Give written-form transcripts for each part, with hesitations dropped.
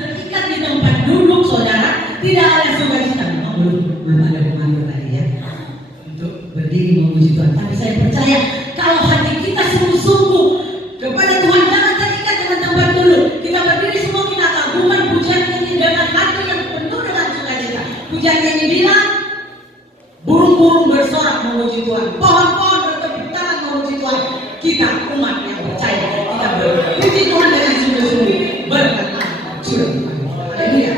terikat di tempat duduk saudara, tidak ada sukacita. Memang belum ada komando tadi ya untuk berdiri memuji Tuhan. Tapi saya percaya kalau hati kita sungguh-sungguh kepada Tuhan, jangan terikat dengan tempat duduk. Kita berdiri semua, kita kagumkan pujian ini dengan hati yang penuh dengan sukacita. Pujian ini bilang, burung-burung bersorak memuji Tuhan, pohon-pohon bertepuk tangan memuji Tuhan. Kita umat yang percaya, kita berpuji Tuhan dengan sungguh-sungguh. Berkat Allah curah. Haleluya.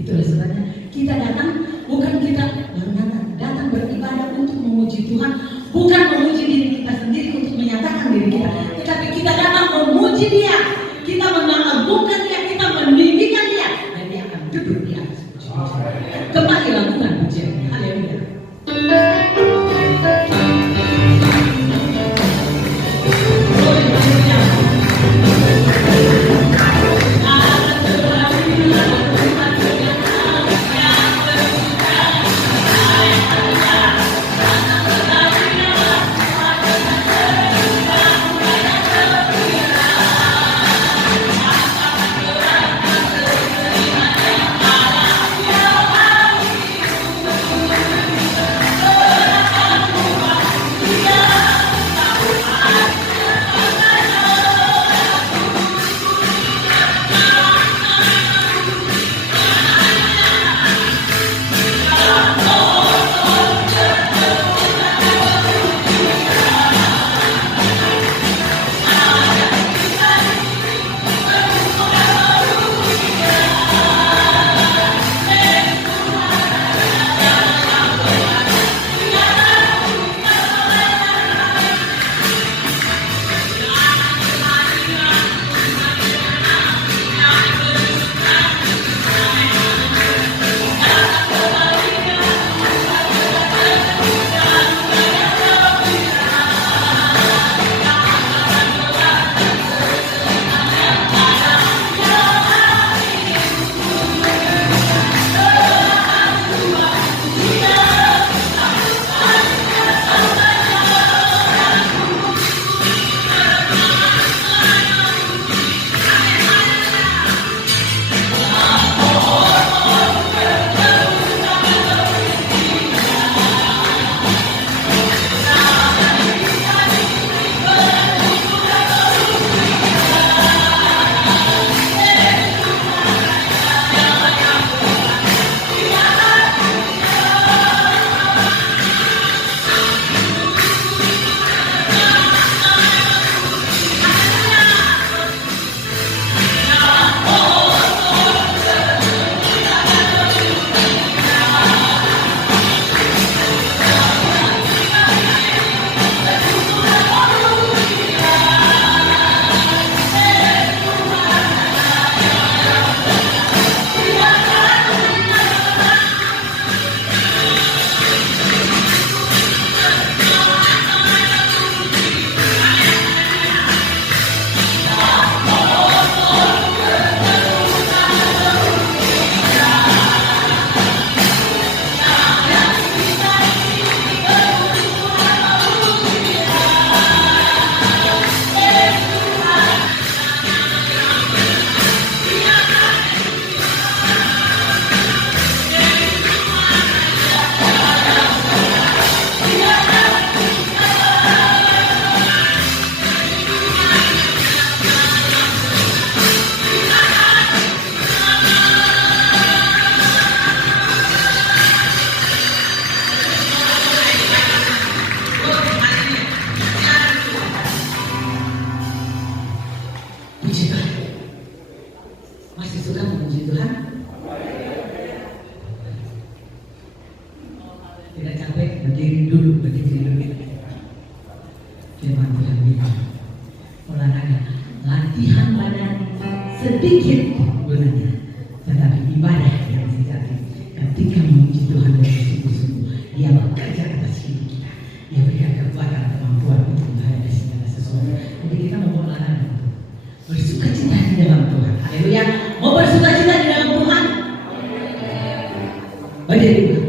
Itulah sebabnya kita datang, bukan kita datang beribadah untuk memuji Tuhan, bukan memuji diri kita sendiri untuk menyatakan diri kita, tetapi kita datang memuji Dia, kita mengagungkan Dia, kita meninggikan Dia, dan Dia akan duduk di atas pujian. Kembali lakukan pujian. Haleluya. berdiri dulu. Firman Tuhan bilang, olahraga, latihan badan sedikit gunanya, tetapi ibadah yang sejati ketika memuji Tuhan dengan sungguh-sungguh, Dia bekerja atas hidup kita. Dia berikan kekuatan, kemampuan untuk menghadapi segala sesuatu. Jadi kita mau olahraga, bersuka cita di dalam Tuhan. Haleluya. Mau bersuka cita di dalam Tuhan. Berdiri.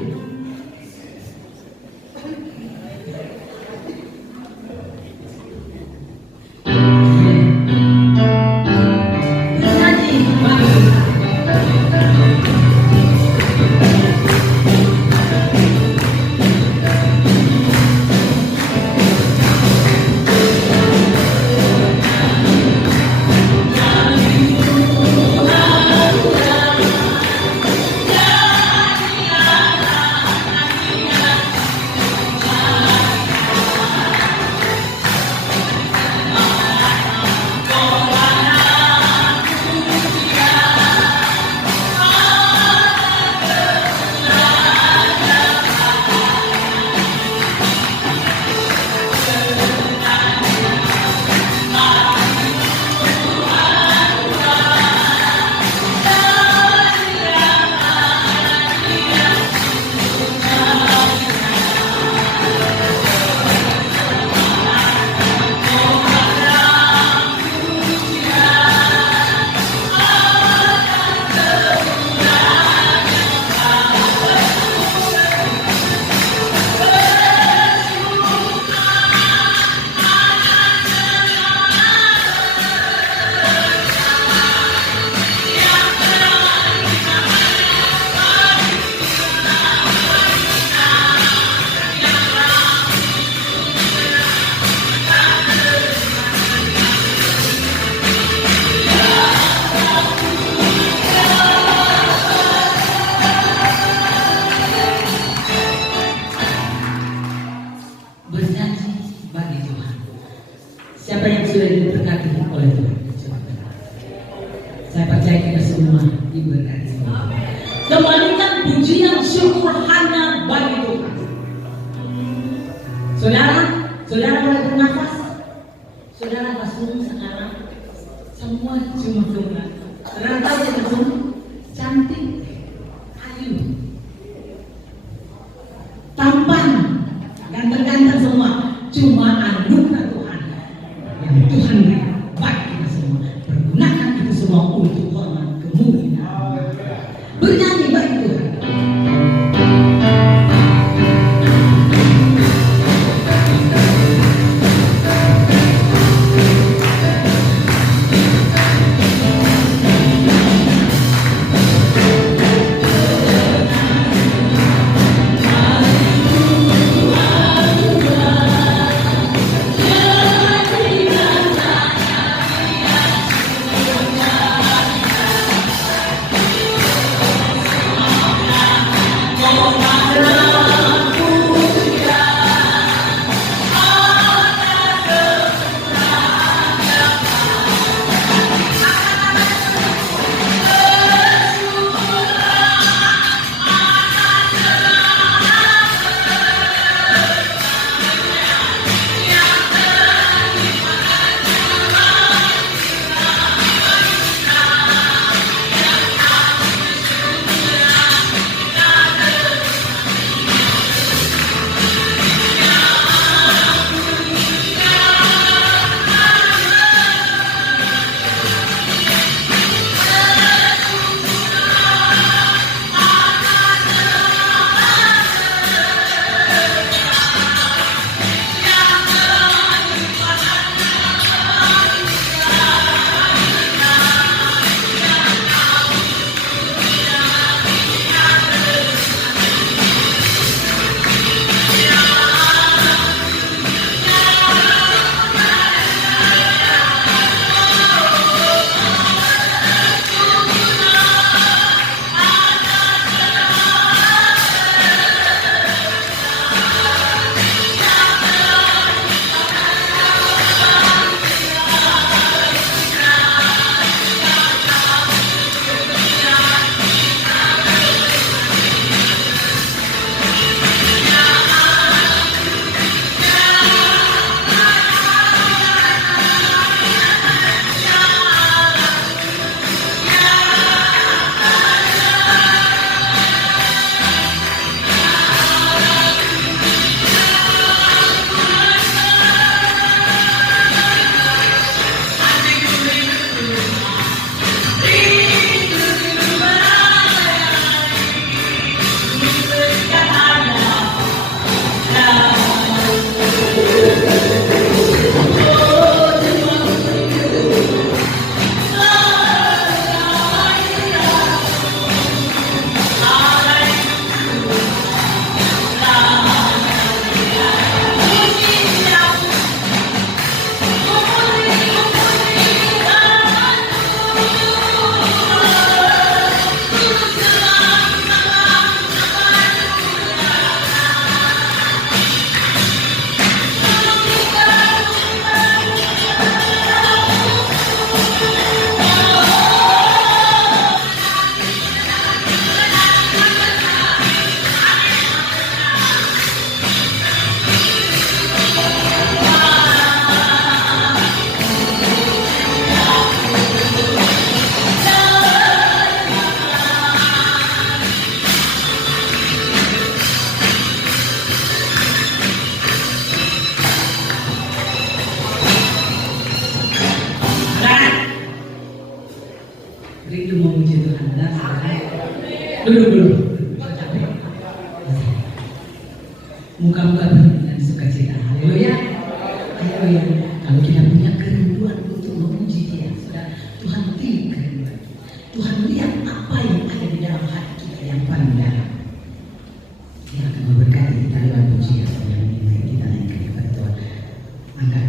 Siapa yang sudah diberkati oleh Tuhan? Saya percaya kita semua diberkati. Kembalikan pujian syukur hanya bagi Tuhan. Saudara boleh bernafas. Saudara langsung sekarang semua cuma Tuhan. Saudara tahu ya langsung cantik, ayu, tampan, ganteng-ganteng semua. Cuma anugerah Tuhan yang Tuhan beri bagi kita semua. Pergunakan itu semua untuk hormat kemuliaan. Bernyanyi bagi Tuhan. Dulu. Muka-muka dengan sukacita. Haleluya. Haleluya. Kalau kita punya kerinduan untuk memuji Dia, saudara, Tuhan pilih kerinduan. Tuhan lihat apa yang ada di dalam hati kita yang paling dalam. Dia akan memberkati kita lewat pujian yang ini. Kita naikkan kepada Tuhan. Angkat.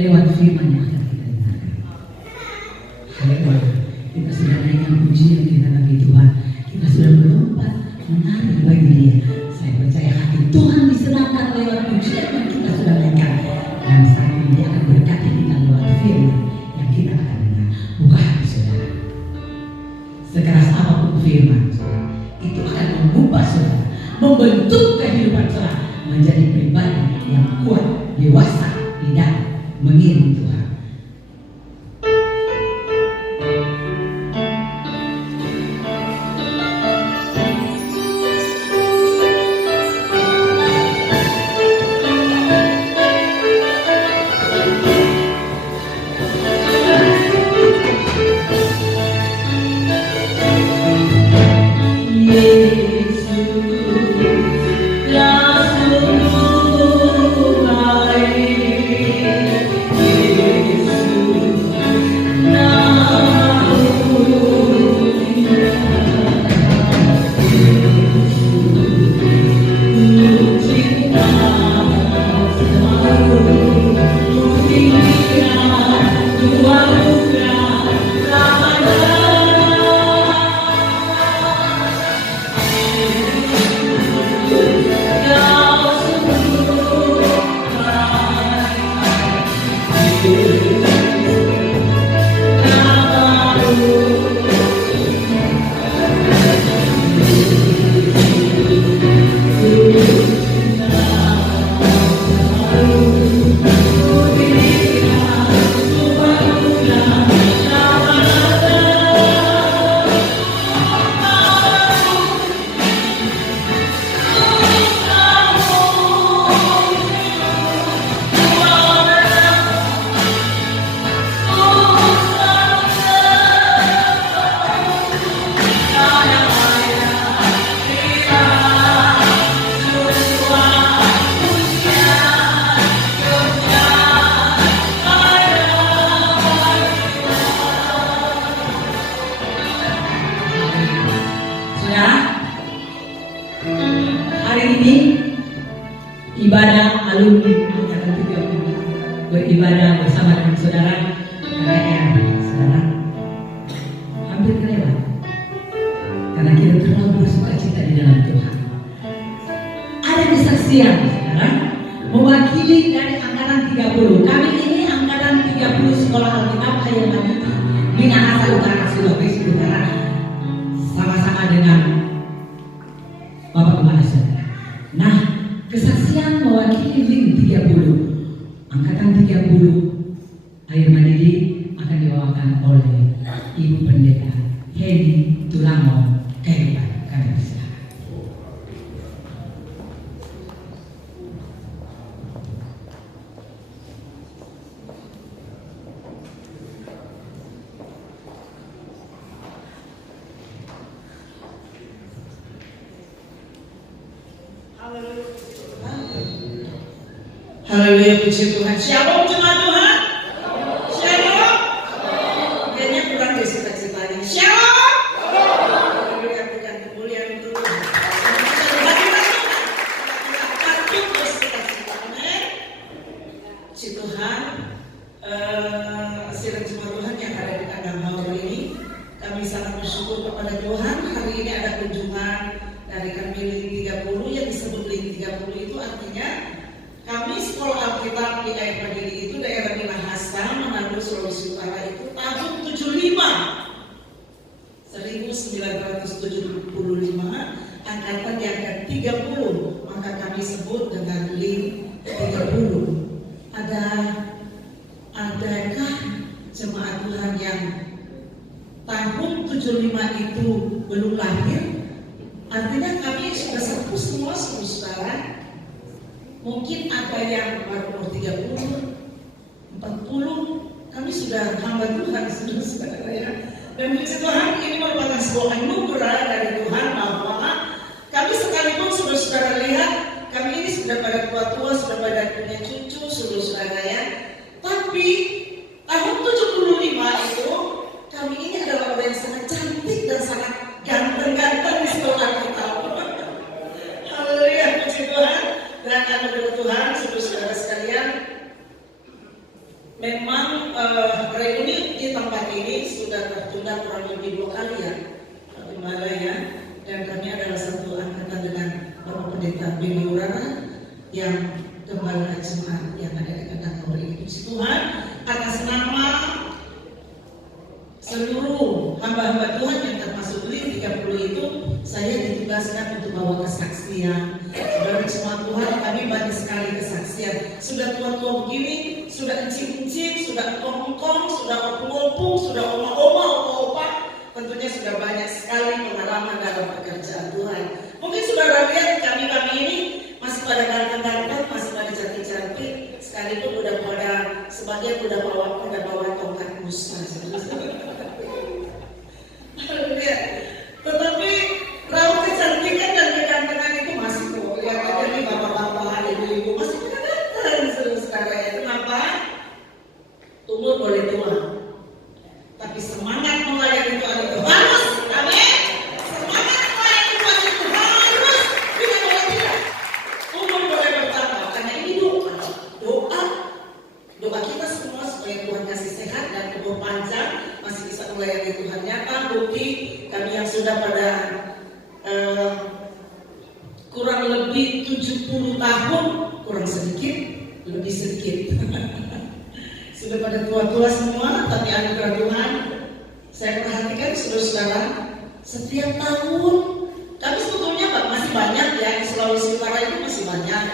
lewat firman yang akan kita dengarkan. Haleluya. Kita sudah naikkan pujian di hadapan Tuhan. Kita sudah melompat menari bagi Dia. Saya percaya hati Tuhan disenangkan lewat pujian yang kita sudah naikkan. Dan saat ini Dia akan berkati kita lewat firman yang kita akan dengar. Buka hati saudara. Sekeras apapun firman saudara, itu akan mengubah saudara, membentuk kehidupan saudara menjadi pribadi yang kuat, dewasa di dalam mengiring Tuhan. Hari ini ibadah alumni angkatan 30 beribadah bersama dengan saudara KKR. Saudara hampir kelewat karena kita terlalu bersuka cita di dalam Tuhan. Ada kesaksian saudara mewakili dari angkatan 30. Kami ini angkatan 30 sekolah Alkitab Hayam Maditi Minahasa Utara Sulawesi Utara, sama-sama dengan Bapak Kepala Saudara. Nah, kesaksian mewakili LIN 30 angkatan 30 Hayam Maditi akan dibawakan oleh Ibu Pendeta Hedi Tulango Kehidupan. Kami bersilakan. Haleluya, puji Tuhan. Shalom jemaat Tuhan. Shalom. Kayaknya kurang deh cita-citanya. Shalom. Haleluya, pujian kemuliaan untuk Tuhan. Patut bercita-cita. Amin. Puji Tuhan. Sidang jemaat Tuhan yang ada di kandang Maur ini, kami sangat bersyukur kepada Tuhan. Hari ini ada kunjungan dari kami LIN 30. Yang disebut LIN 30 itu artinya kami sekolah Alkitab di Hayam Maditi itu daerah Minahasa, Manado, Sulawesi Utara itu tahun 1975 angkatan yang ke-30, maka kami sebut dengan LIN 30. Adakah jemaat Tuhan yang tahun 75 itu belum lahir? Artinya kami sudah sepuh semua saudara. Mungkin ada yang baru umur 30, 40, kami sudah hamba Tuhan saudara ya. Dan puji Tuhan, ini merupakan sebuah anugerah dari Tuhan bahwa kami sekalipun saudara lihat, kami ini sudah pada tua-tua, sudah pada punya cucu saudara ya. Tapi tahun 75 itu kami ini adalah orang yang sangat cantik dan sangat ganteng-ganteng di sekolah kita. Haleluya, puji Tuhan. Dan anugerah Tuhan, saudara sekalian, memang reuni di tempat ini sudah tertunda kurang lebih 2 kali ya, ya. Dan kami adalah satu angkatan dengan Bapak Pendeta Beni Urana yang gembala jemaat yang ada di kandang Maur ini. Puji Tuhan, atas nama seluruh hamba-hamba Tuhan yang termasuk LIN 30 itu, saya ditugaskan untuk bawa kesaksian. Saudara jemaat Tuhan, kami banyak sekali kesaksian. Sudah tua-tua begini, sudah encing-encing, sudah engkong-engkong, sudah opung-opung, sudah oma-oma, opa-opa. Tentunya sudah banyak sekali pengalaman dalam pekerjaan Tuhan. Mungkin saudara lihat kami ini masih pada ganteng-ganteng, masih pada cantik-cantik. Sekalipun udah pada, sebagian udah bawa tongkat Musa. Tetapi raut kecantikan dan kegantengan itu masih kok. Lihat aja nih bapak-bapak, ibu-ibu masih ganteng saudara ya. Kenapa? Umur boleh tua, tapi semangat melayani Tuhan itu harus. Amin. Semangat melayani Tuhan itu harus. Tidak boleh tidak. Umur boleh bertambah karena ini doa kita semua supaya Tuhan kasih sehat dan umur panjang, masih bisa melayani Tuhan. Nyata bukti kami yang sudah pada kurang lebih 70 tahun, kurang sedikit, lebih sedikit. Sudah pada tua-tua semua, tapi anugerah Tuhan, saya perhatikan saudara-saudara, setiap tahun kami sebetulnya masih banyak ya, di Sulawesi Utara itu masih banyak,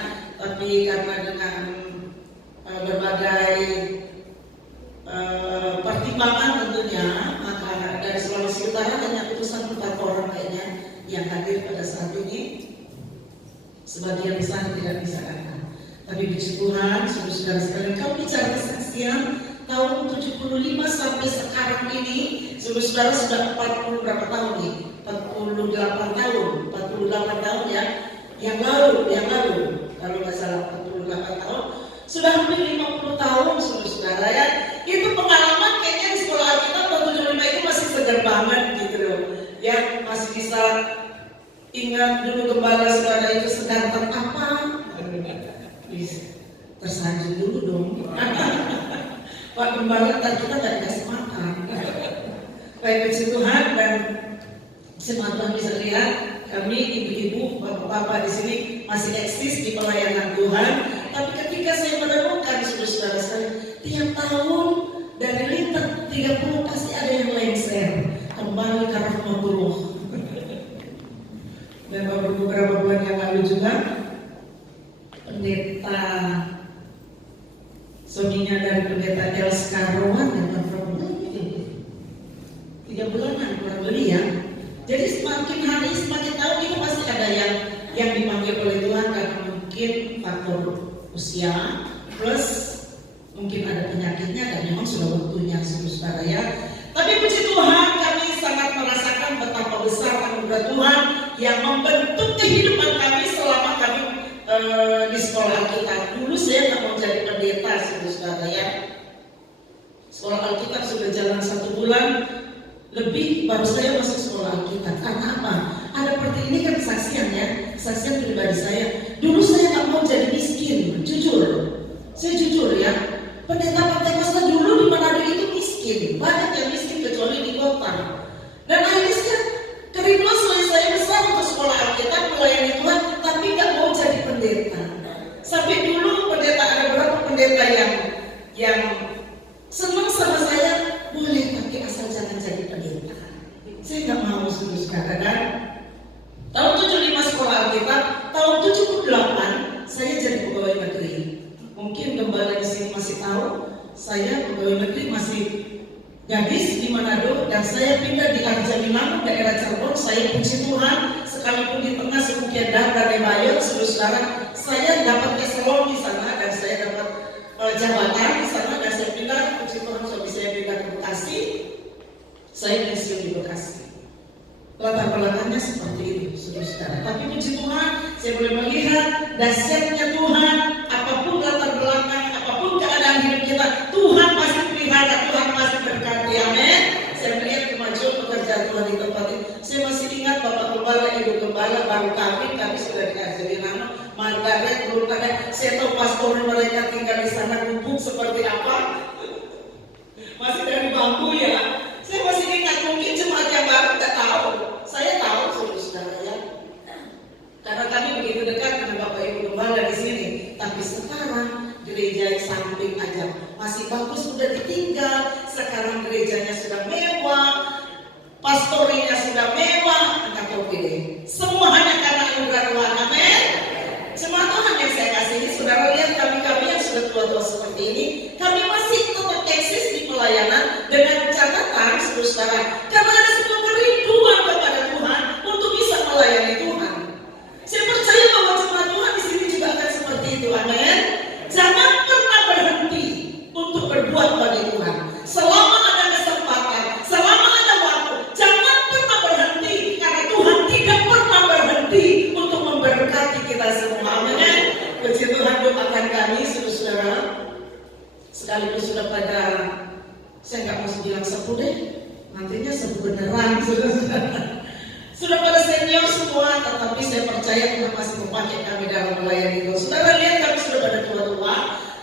tapi karena dengan berbagai pertimbangan tentunya, maka dari Sulawesi Utara hanya utusan 4 orang kayaknya yang hadir pada saat ini. Sebagian besar tidak bisa datang. Tapi puji Tuhan, saudara-saudara sekalian, kalau bicara kesaksian tahun 75 sampai sekarang ini, saudara-saudara sudah 40 berapa tahun nih? 48 tahun ya. Yang lalu, kalau nggak salah 48 tahun, sudah hampir 50 tahun saudara-saudara ya. Itu pengalaman kayaknya di sekolah Alkitab tahun 75 itu masih segar banget gitu loh. Ya, masih bisa Ingat dulu gembala saudara itu sedang apa? Tersanjung dulu dong. Pak Gembala, ntar kita nggak dikasih makan. Baik puji Tuhan, dan semua Tuhan bisa lihat, kami ibu-ibu, bapak-bapak di sini masih eksis di pelayanan Tuhan. Tapi ketika saya menemukan saudara-saudara sekalian, tiap tahun dari liter 30 pasti ada yang lengser kembali ke rahmatullah. Dan beberapa bulan yang lalu juga pendeta suaminya dari pendeta Elska Rowan yang berapa 3 bulanan kurang lebih ya. Jadi semakin hari semakin tahun itu pasti ada yang dipanggil oleh Tuhan, karena mungkin faktor usia plus mungkin ada penyakitnya dan memang sudah waktunya saudara ya. Tapi puji Tuhan, kami sangat merasakan betapa besar anugerah Tuhan yang membentuk kehidupan kami selama kami di sekolah Alkitab. Dulu saya nggak mau jadi pendeta saudara ya. Sekolah Alkitab sudah jalan 1 bulan lebih baru saya masuk sekolah Alkitab. Karena apa? Ada seperti ini kan kesaksian ya, kesaksian pribadi saya. Dulu saya nggak mau jadi miskin, jujur. Saya jujur ya. Pendeta Pentakosta dulu di Manado itu miskin, banyak yang miskin kecuali di kota. Dan akhirnya kerinduan saya besar untuk sekolah Alkitab, melayani Tuhan, tapi nggak mau jadi pendeta. Sampai dulu pendeta ada beberapa pendeta yang senang sama saya, boleh tapi asal jangan jadi pendeta. Saya nggak mau sekarang kan. Tahun 75 sekolah Alkitab, tahun 78 saya jadi pegawai negeri. Mungkin gembala di sini masih tahu, saya pegawai negeri masih gadis di Manado, dan saya pindah di Arjamilano, daerah Cirebon. Saya puji Tuhan, sekalipun di tengah suku Kendal dan Bayot, saudara, saya dapat eselon di sana dan saya dapat jabatan di sana, dan saya pindah, puji Tuhan, suami saya pindah ke Bekasi, saya pensiun di Bekasi. Latar belakangnya seperti itu, saudara. Tapi puji Tuhan, saya boleh melihat dahsyatnya Tuhan. Apapun latar belakang, apapun keadaan hidup kita, Tuhan pasti pelihara, Tuhan pasti berkati. Amin. Saya melihat kemajuan pekerjaan Tuhan di tempat ini. Saya masih ingat Bapak Gembala, Ibu Gembala baru kami sudah diajarin nama Margaret, belum ada. Saya tahu pastor mereka tinggal di sana gubuk seperti apa. Masih dari bambu ya. Saya masih ingat, mungkin jemaat yang baru tidak tahu. Saya tahu saudara ya. Karena kami begitu dekat dengan Bapak Ibu Gembala di sini. Tapi sekarang gereja yang samping aja masih bagus, sudah ditinggal. Sekarang gerejanya sudah mewah, pastorinya sudah mewah. Enggak tahu gede. Semua hanya karena anugerah Tuhan. Amin. Semua Tuhan yang saya kasihi. Saudara lihat kami yang sudah tua-tua seperti ini, kami masih tetap eksis di pelayanan dengan catatan saudara. Karena ada sebuah kerinduan kepada Tuhan untuk bisa melayani Tuhan. Saya percaya bahwa jemaat Tuhan di sini juga akan seperti itu. Amin. Jangan pernah berhenti untuk berbuat bagi Tuhan. Selama ada kesempatan, selama ada waktu, jangan pernah berhenti, karena Tuhan tidak pernah berhenti untuk memberkati kita semua. Amin. Puji Tuhan, doakan kami saudara. Sekaligus sudah pada, saya nggak mau bilang sepuh deh, nantinya sepuh beneran saudara. Sudah pada senior semua, tetapi saya percaya Tuhan masih memakai kami dalam melayani Tuhan. Saudara lihat kami sudah pada tua-tua,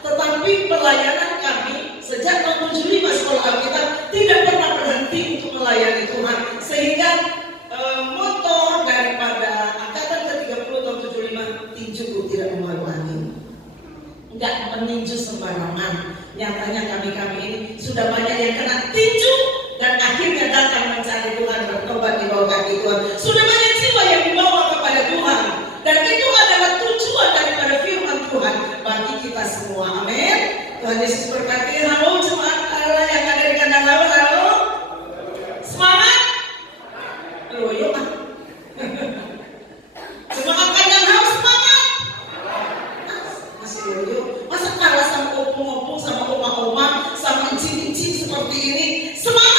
tetapi pelayanan kami sejak tahun 75 sekolah Alkitab tidak pernah berhenti untuk melayani Tuhan. Sehingga moto daripada angkatan ke-30 tahun 75, tinjuku tidak memalu angin. Enggak meninju sembarangan. Nyatanya kami ini sudah banyak yang kena tinju dan akhirnya datang mencari Tuhan, bertobat di bawah kaki Tuhan. Sudah banyak jiwa yang dibawa kepada Tuhan, dan itu adalah tujuan daripada firman Tuhan bagi kita semua. Amin. Tuhan Yesus berkati. Halo jemaat Allah yang ada di kandang laut. Halo, semangat. Halo, yuk. Jemaat kandang laut semangat. Masih yuk. Masa kalah sama opung-opung, sama oma-oma, sama incing-incing seperti ini? Semangat.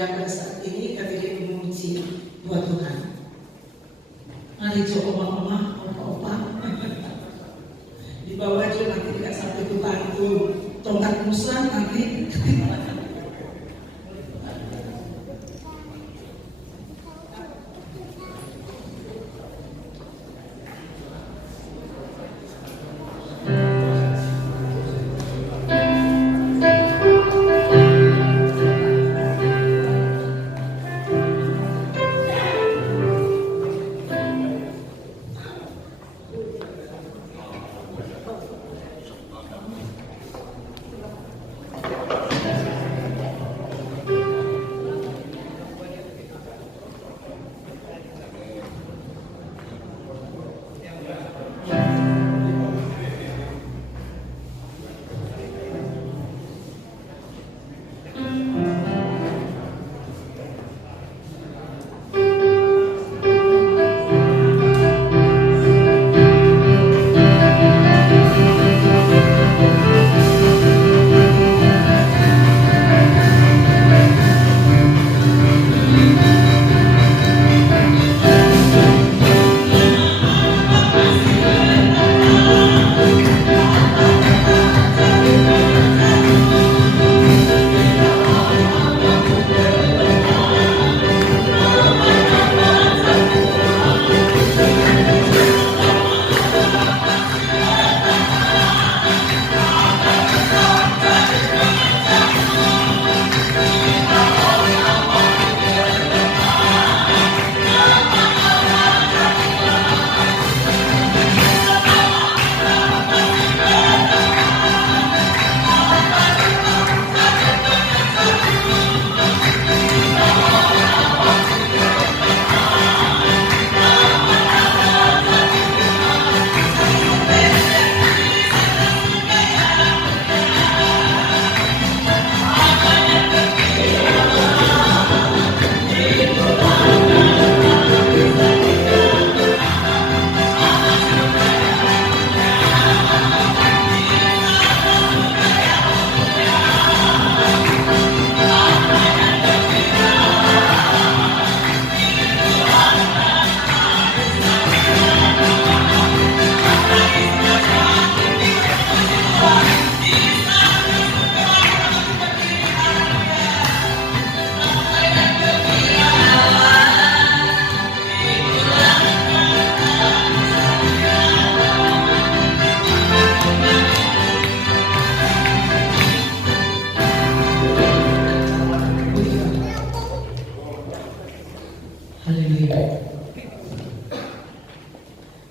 Pada saat ini kami memuji buat Tuhan. Mari coba oma-oma, opa-opa. Ustaz nanti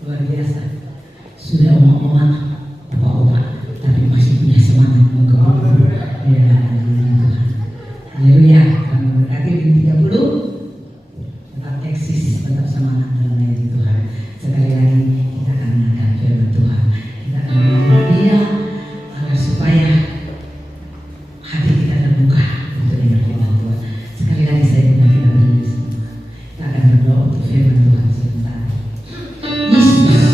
luar biasa. Sudah oma-oma, opa-opa, tapi masih punya semangat menggebu. Ya, Tuhan. Haleluya. Kami berkati di 30 tetap eksis, tetap semangat dalam melayani Tuhan. Sekali lagi kita akan mendengar firman Tuhan. Kita akan mendengar Dia agar supaya hati kita terbuka untuk dengar firman Tuhan. Sekali lagi saya ingin kita berdiri semua. Kita akan berdoa untuk firman Tuhan sebentar. Yesus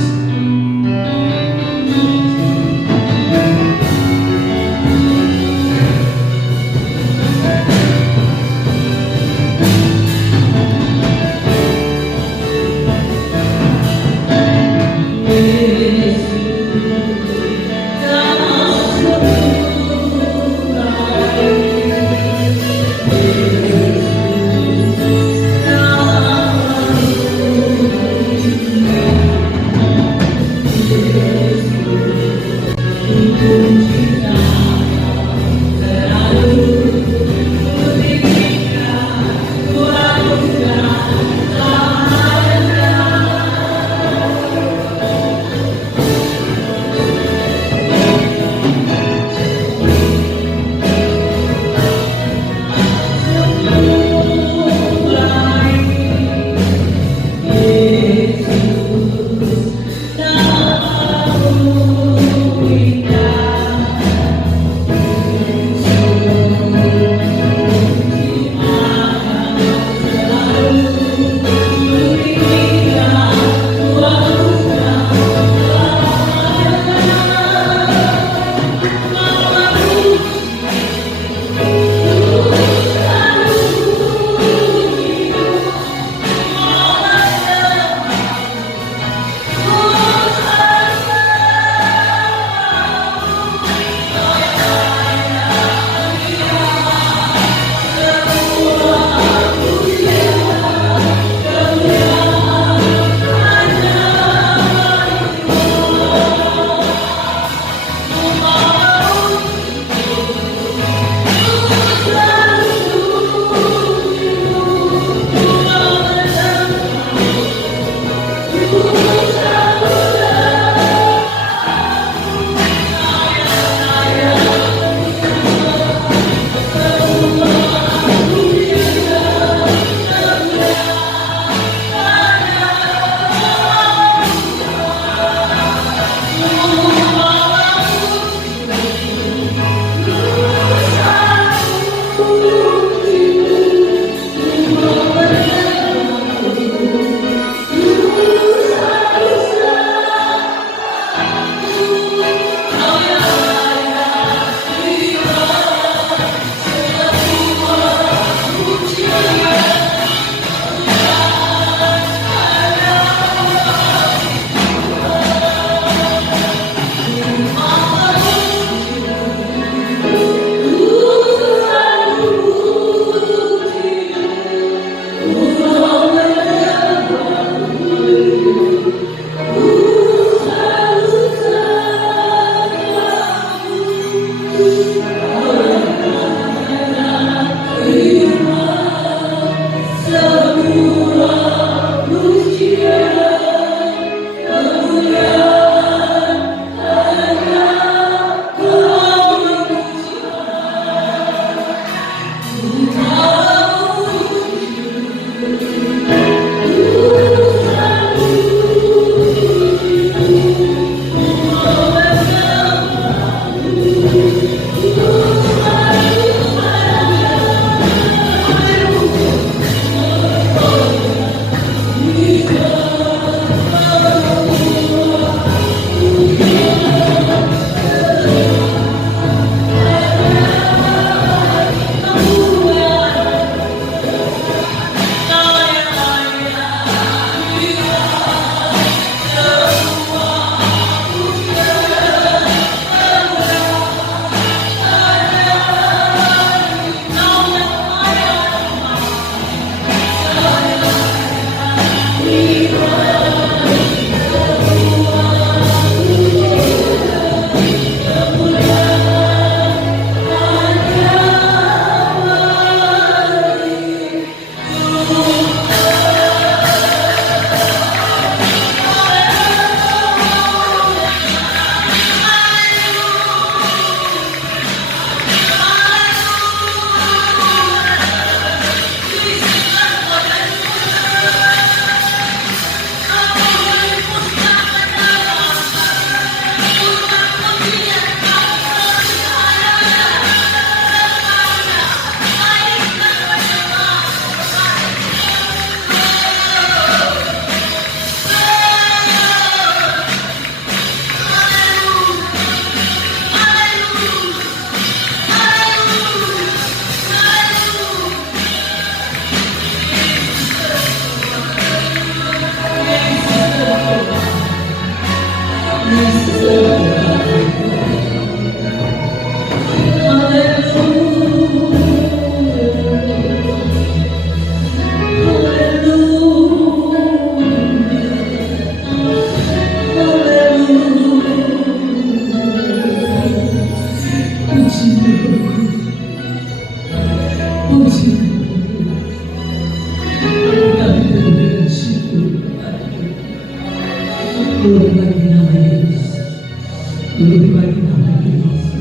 Lebih bagi nama Yesus,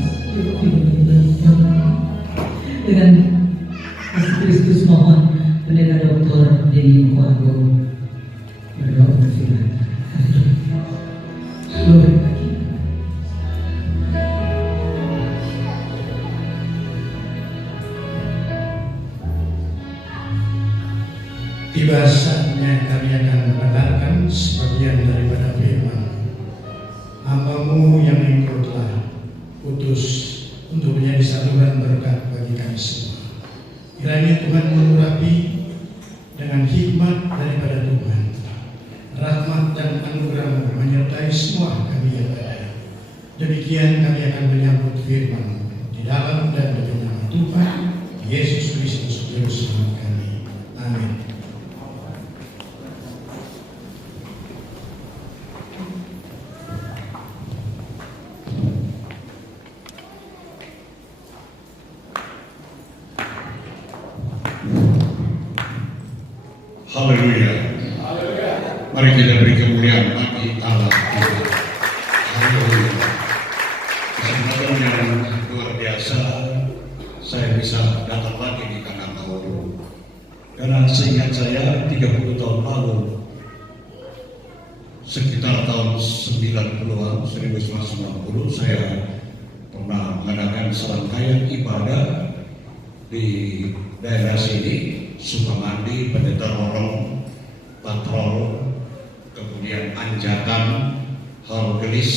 dengan kasih Kristus mohon Pendeta Dr. Denny Muago berdoa berfirman. Glory bagi tiba saatnya kami akan mendengarkan sebagian daripada firman Hamba-Mu yang Engkau telah utus untuk menjadi saluran berkat bagi kami semua. Kiranya Tuhan mengurapi dengan hikmat daripada Tuhan, rahmat dan anugerah-Mu menyertai semua kami yang ada. Demikian kami akan menyambut firman di dalam dan demi nama Tuhan Yesus Kristus Juru Selamat kami. Amin. Haleluya. Mari kita beri kemuliaan bagi Allah kita. Haleluya. Kesempatan yang luar biasa saya bisa datang lagi di kandang Hauru. Karena seingat saya 30 tahun lalu, sekitar tahun 90-an, 1990, saya pernah mengadakan serangkaian ibadah di daerah sini. Sukamandi, Pendeta Rorong, Patrol, kemudian Anjatan, Haur Gelis,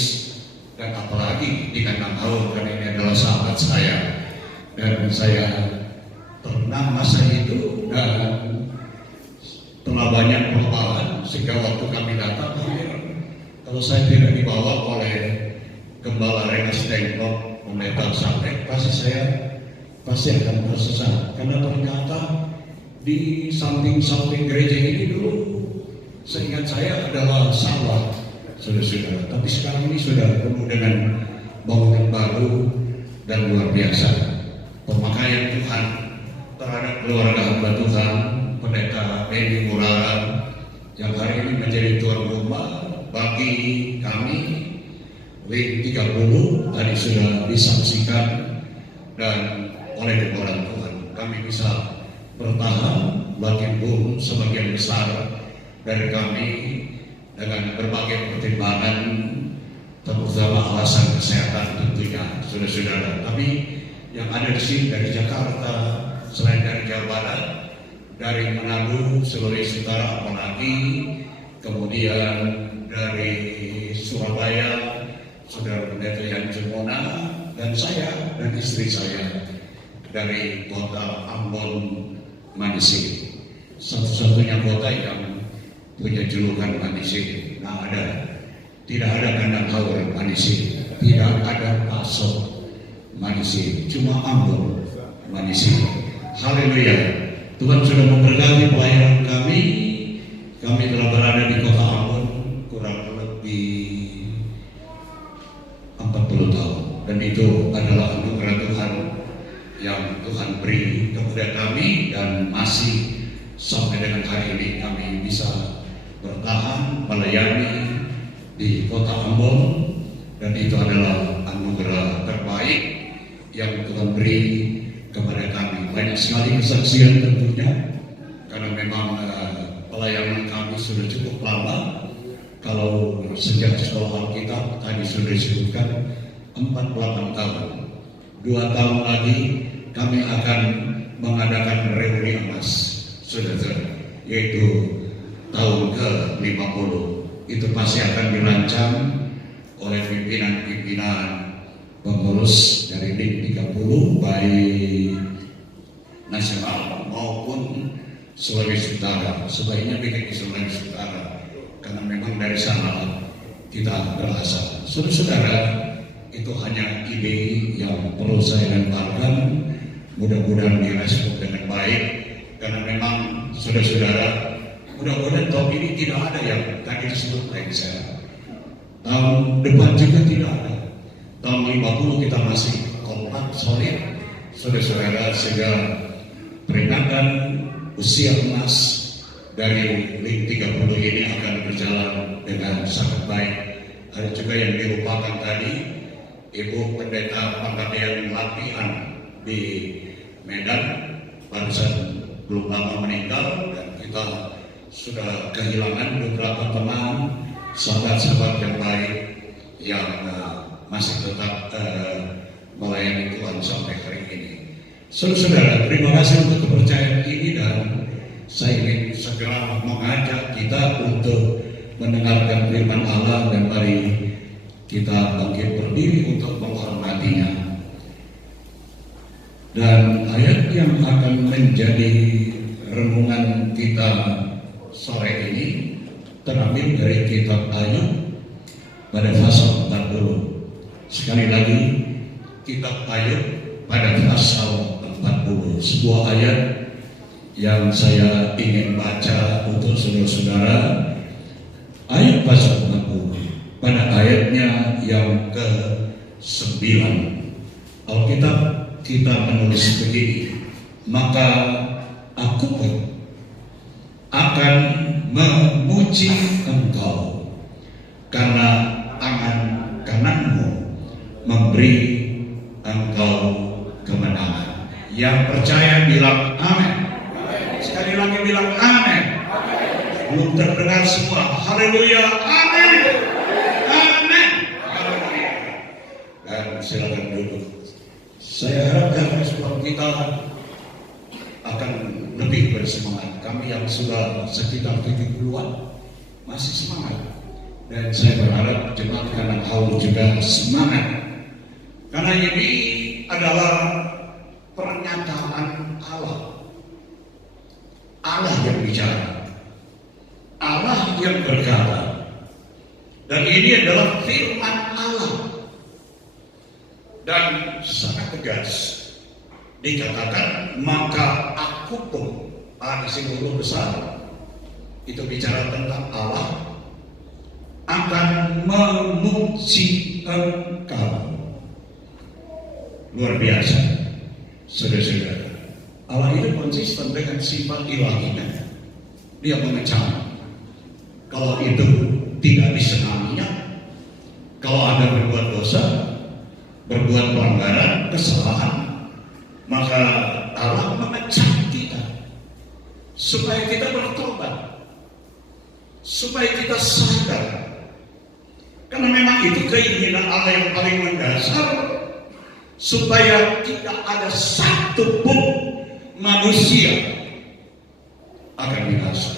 dan apalagi di kandang Haur, karena ini adalah sahabat saya. Dan saya pernah masa itu dan telah banyak perubahan sehingga waktu kami datang, kalau saya tidak dibawa oleh Gembala Rengas Dengklok, Pendeta Sampai, pasti akan tersesat, karena ternyata di samping gereja ini dulu seingat saya adalah sawah, saudara-saudara. Tapi sekarang ini sudah penuh dengan bangunan baru dan luar biasa. Pemakaian Tuhan terhadap keluarga hamba Tuhan, Pendeta Benny Muraran, yang hari ini menjadi tuan rumah bagi kami, Link 30 tadi sudah disaksikan, dan oleh orang Tuhan kami bisa bertahan, bahkan pun sebagian besar dari kami dengan berbagai pertimbangan, terutama alasan kesehatan tentunya, saudara-saudara. Tapi yang ada di sini dari Jakarta, selain dari Jawa Barat, dari Manado, Sulawesi Utara, apalagi kemudian dari Surabaya, saudara Pendeta Yan Jemona, dan saya dan istri saya dari kota Ambon, Manising, satu-satunya kota yang punya julukan Manising. Nah, tidak ada kandang Haur Manising, tidak ada Pasok Manising, cuma Ambon Manising. Haleluya. Tuhan sudah memberkati pelayanan kami. Kami telah berada di kota Ambon kurang lebih 40 tahun, dan itu adalah anugerah Tuhan yang Tuhan beri kepada kami, dan masih sampai dengan hari ini kami bisa bertahan melayani di kota Ambon, dan itu adalah anugerah terbaik yang Tuhan beri kepada kami. Banyak sekali kesaksian tentunya, karena memang pelayanan kami sudah cukup lama. Kalau sejak sekolah Alkitab tadi sudah disebutkan 48 tahun. 2 tahun lagi kami akan mengadakan reuni emas, saudara, yaitu tahun ke-50. Itu pasti akan dirancang oleh pimpinan-pimpinan pengurus dari Link 30, baik nasional maupun Sulawesi Utara. Sebaiknya bikin di Sulawesi Utara, karena memang dari sana kita berasal. Saudara-saudara, itu hanya ide yang perlu saya lemparkan. Mudah-mudahan direspon dengan baik, karena memang saudara-saudara, mudah-mudahan tahun ini tidak ada yang tadi disebut lengser. Tahun depan juga tidak ada. Tahun 50 kita masih kompak, solid, saudara-saudara, sehingga peringatan usia emas dari Link 30 ini akan berjalan dengan sangat baik. Ada juga yang dilupakan tadi, Ibu Pendeta Pangkatian Latihan di Medan barusan belum lama meninggal, dan kita sudah kehilangan beberapa teman, sahabat-sahabat yang baik yang masih tetap melayani Tuhan sampai hari ini. Saudara-saudara, terima kasih untuk kepercayaan ini, dan saya ingin segera mengajak kita untuk mendengarkan firman Allah, dan mari kita bangkit berdiri untuk menghormatinya. Dan ayat yang akan menjadi renungan kita sore ini terambil dari kitab Ayub pada pasal 40. Sekali lagi, kitab Ayub pada pasal 40, sebuah ayat yang saya ingin baca untuk saudara-saudara. Ayat pasal 40 pada ayatnya yang ke-9, Alkitab kita menulis begini: maka aku pun akan memuji engkau karena tangan kananmu memberi engkau kemenangan. Yang percaya bilang amin. Sekali lagi bilang amin. Belum terdengar semua. Haleluya, amin. Amin. Haleluya. Dan silakan duduk. Saya harapkan respon kita akan lebih bersemangat. Kami yang sudah sekitar 70-an masih semangat. Dan saya berharap jemaat Kanang Haul juga semangat. Karena ini adalah pernyataan Allah. Allah yang bicara. Allah yang berkata. Dan ini adalah firman Allah. Dan sangat tegas dikatakan, maka aku pun, di sini huruf besar, itu bicara tentang Allah, akan memuji engkau. Luar biasa, saudara-saudara. Allah itu konsisten dengan sifat ilahinya. Dia mengecam kalau itu tidak disenanginya, kalau ada berbuat dosa, berbuat pelanggaran, kesalahan, maka Allah mengecam kita supaya kita bertobat, supaya kita sadar. Karena memang itu keinginan Allah yang paling mendasar, supaya tidak ada satu pun manusia akan binasa.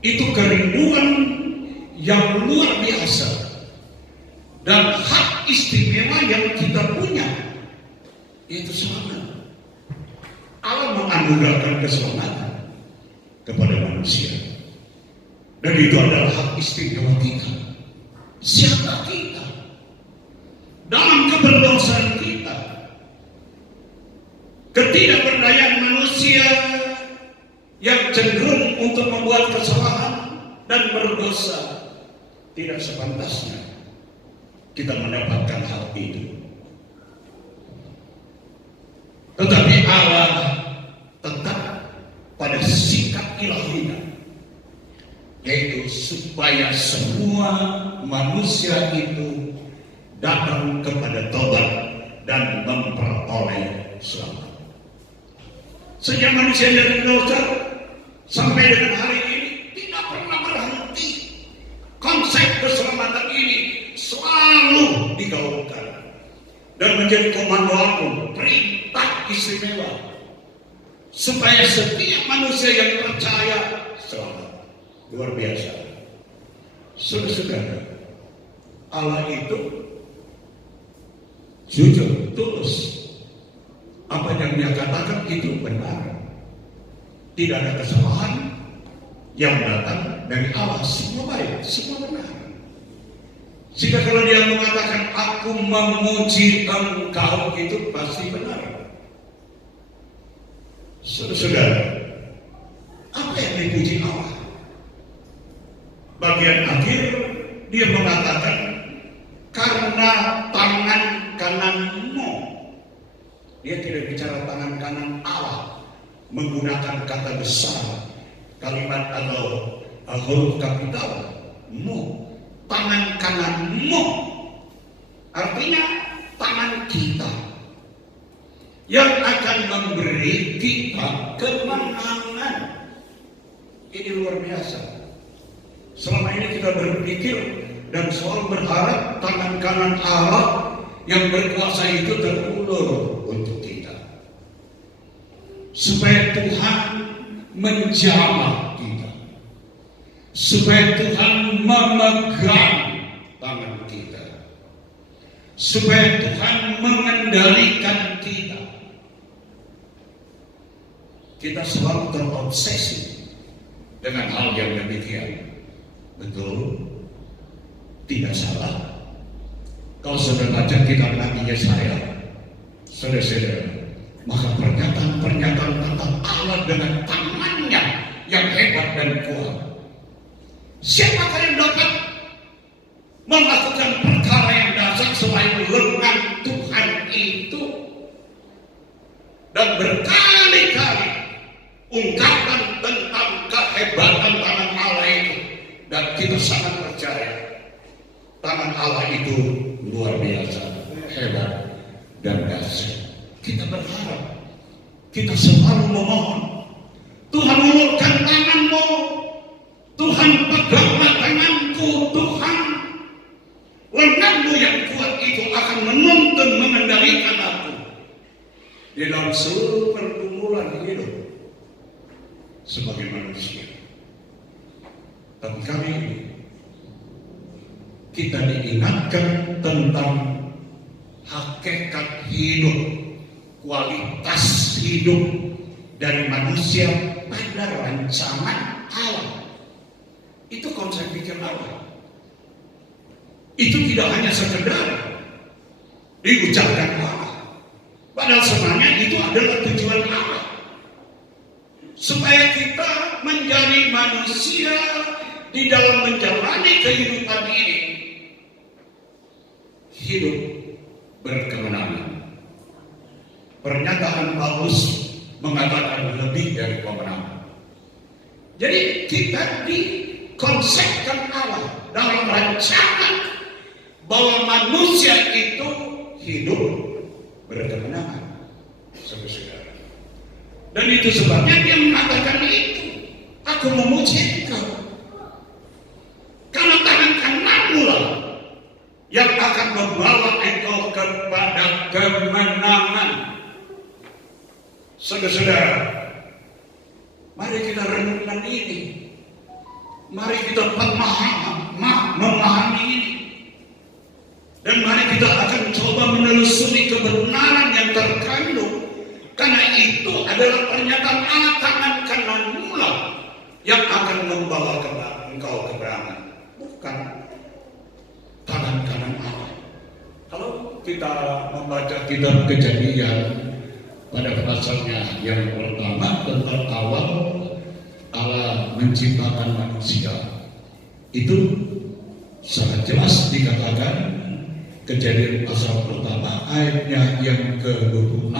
Itu kerinduan yang luar biasa. Dan hak istimewa yang kita punya itu selamat. Allah menganugerahkan keselamatan kepada manusia, dan itu adalah hak istimewa kita. Siapa kita? Dalam keberdosaan kita, ketidakberdayaan manusia yang cenderung untuk membuat kesalahan dan berdosa, tidak sepantasnya kita mendapatkan hal itu. Tetapi Allah tetap pada sikap ilahinya, yaitu supaya semua manusia itu datang kepada tobat dan memperoleh selamat. Sejak manusia dari dosa sampai dengan hari ini tidak pernah berhenti. Konsep keselamatan ini selalu digaungkan dan menjadi komando agung, perintah istimewa, supaya setiap manusia yang percaya selamat. Luar biasa. Saudara-saudara, Allah itu jujur, tulus. Apa yang dia katakan itu benar. Tidak ada kesalahan yang datang dari Allah. Semua baik, semua benar. Sehingga kalau dia mengatakan aku memuji engkau, itu pasti benar. Saudara, apa yang dipuji Allah? Bagian akhir dia mengatakan karena tangan kananmu. Dia tidak bicara tangan kanan Allah, menggunakan kata besar, kalimat atau huruf kapital mu. Tangan kananmu, artinya tangan kita yang akan memberi kita kemenangan. Ini luar biasa. Selama ini kita berpikir dan selalu berharap tangan kanan Allah yang berkuasa itu terulur untuk kita, supaya Tuhan menjamah kita, supaya Tuhan memegang tangan kita, supaya Tuhan mengendalikan kita. Kita selalu terobsesi dengan hal yang demikian. Betul? Tidak salah. Kalau sudah baca kitab Nabi Yesaya, saudara-saudara, maka pernyataan-pernyataan tentang Allah dengan tangannya yang hebat dan kuat. Siapakah yang dapat melakukan perkara yang dahsyat selain lengan Tuhan itu? Dan berkali-kali ungkapan tentang kehebatan tangan Allah itu, dan kita sangat percaya tangan Allah itu luar biasa, hebat dan dahsyat. Kita berharap, kita selalu memohon, Tuhan ulurkan tangan-Mu, Tuhan peganglah tanganku, Tuhan lengan-Mu yang kuat itu akan menuntun mengendalikan aku di dalam seluruh pergumulan hidup sebagai manusia. Tapi kali ini kita diingatkan tentang hakikat hidup, kualitas hidup dari manusia pada rancangan Allah. Itu konsep pikir Allah. Itu tidak hanya sekedar diucapkan Allah, padahal sebenarnya itu adalah tujuan Allah, supaya kita menjadi manusia di dalam menjalani kehidupan ini hidup berkemenangan. Pernyataan Paulus mengatakan lebih dari kemenangan. Jadi kita dikonsepkan Allah dalam rancangan bahwa manusia itu hidup berkemenangan, saudara. Dan itu sebabnya dia mengatakan itu. Aku memuji Engkau, karena tangan kananmu lah yang akan membawa engkau kepada kemenangan. Saudara-saudara, mari kita renungkan ini. Mari kita memahami ini. Dan mari kita akan coba menelusuri kebenaran yang terkandung. Karena itu adalah pernyataan Allah, tangan kananmu lah yang akan membawa engkau kemenangan. Bukan tangan kanan Allah. Kalau kita membaca kitab Kejadian pada pasalnya yang pertama tentang awal Allah menciptakan manusia, itu sangat jelas dikatakan. Kejadian pasal pertama ayatnya yang ke-26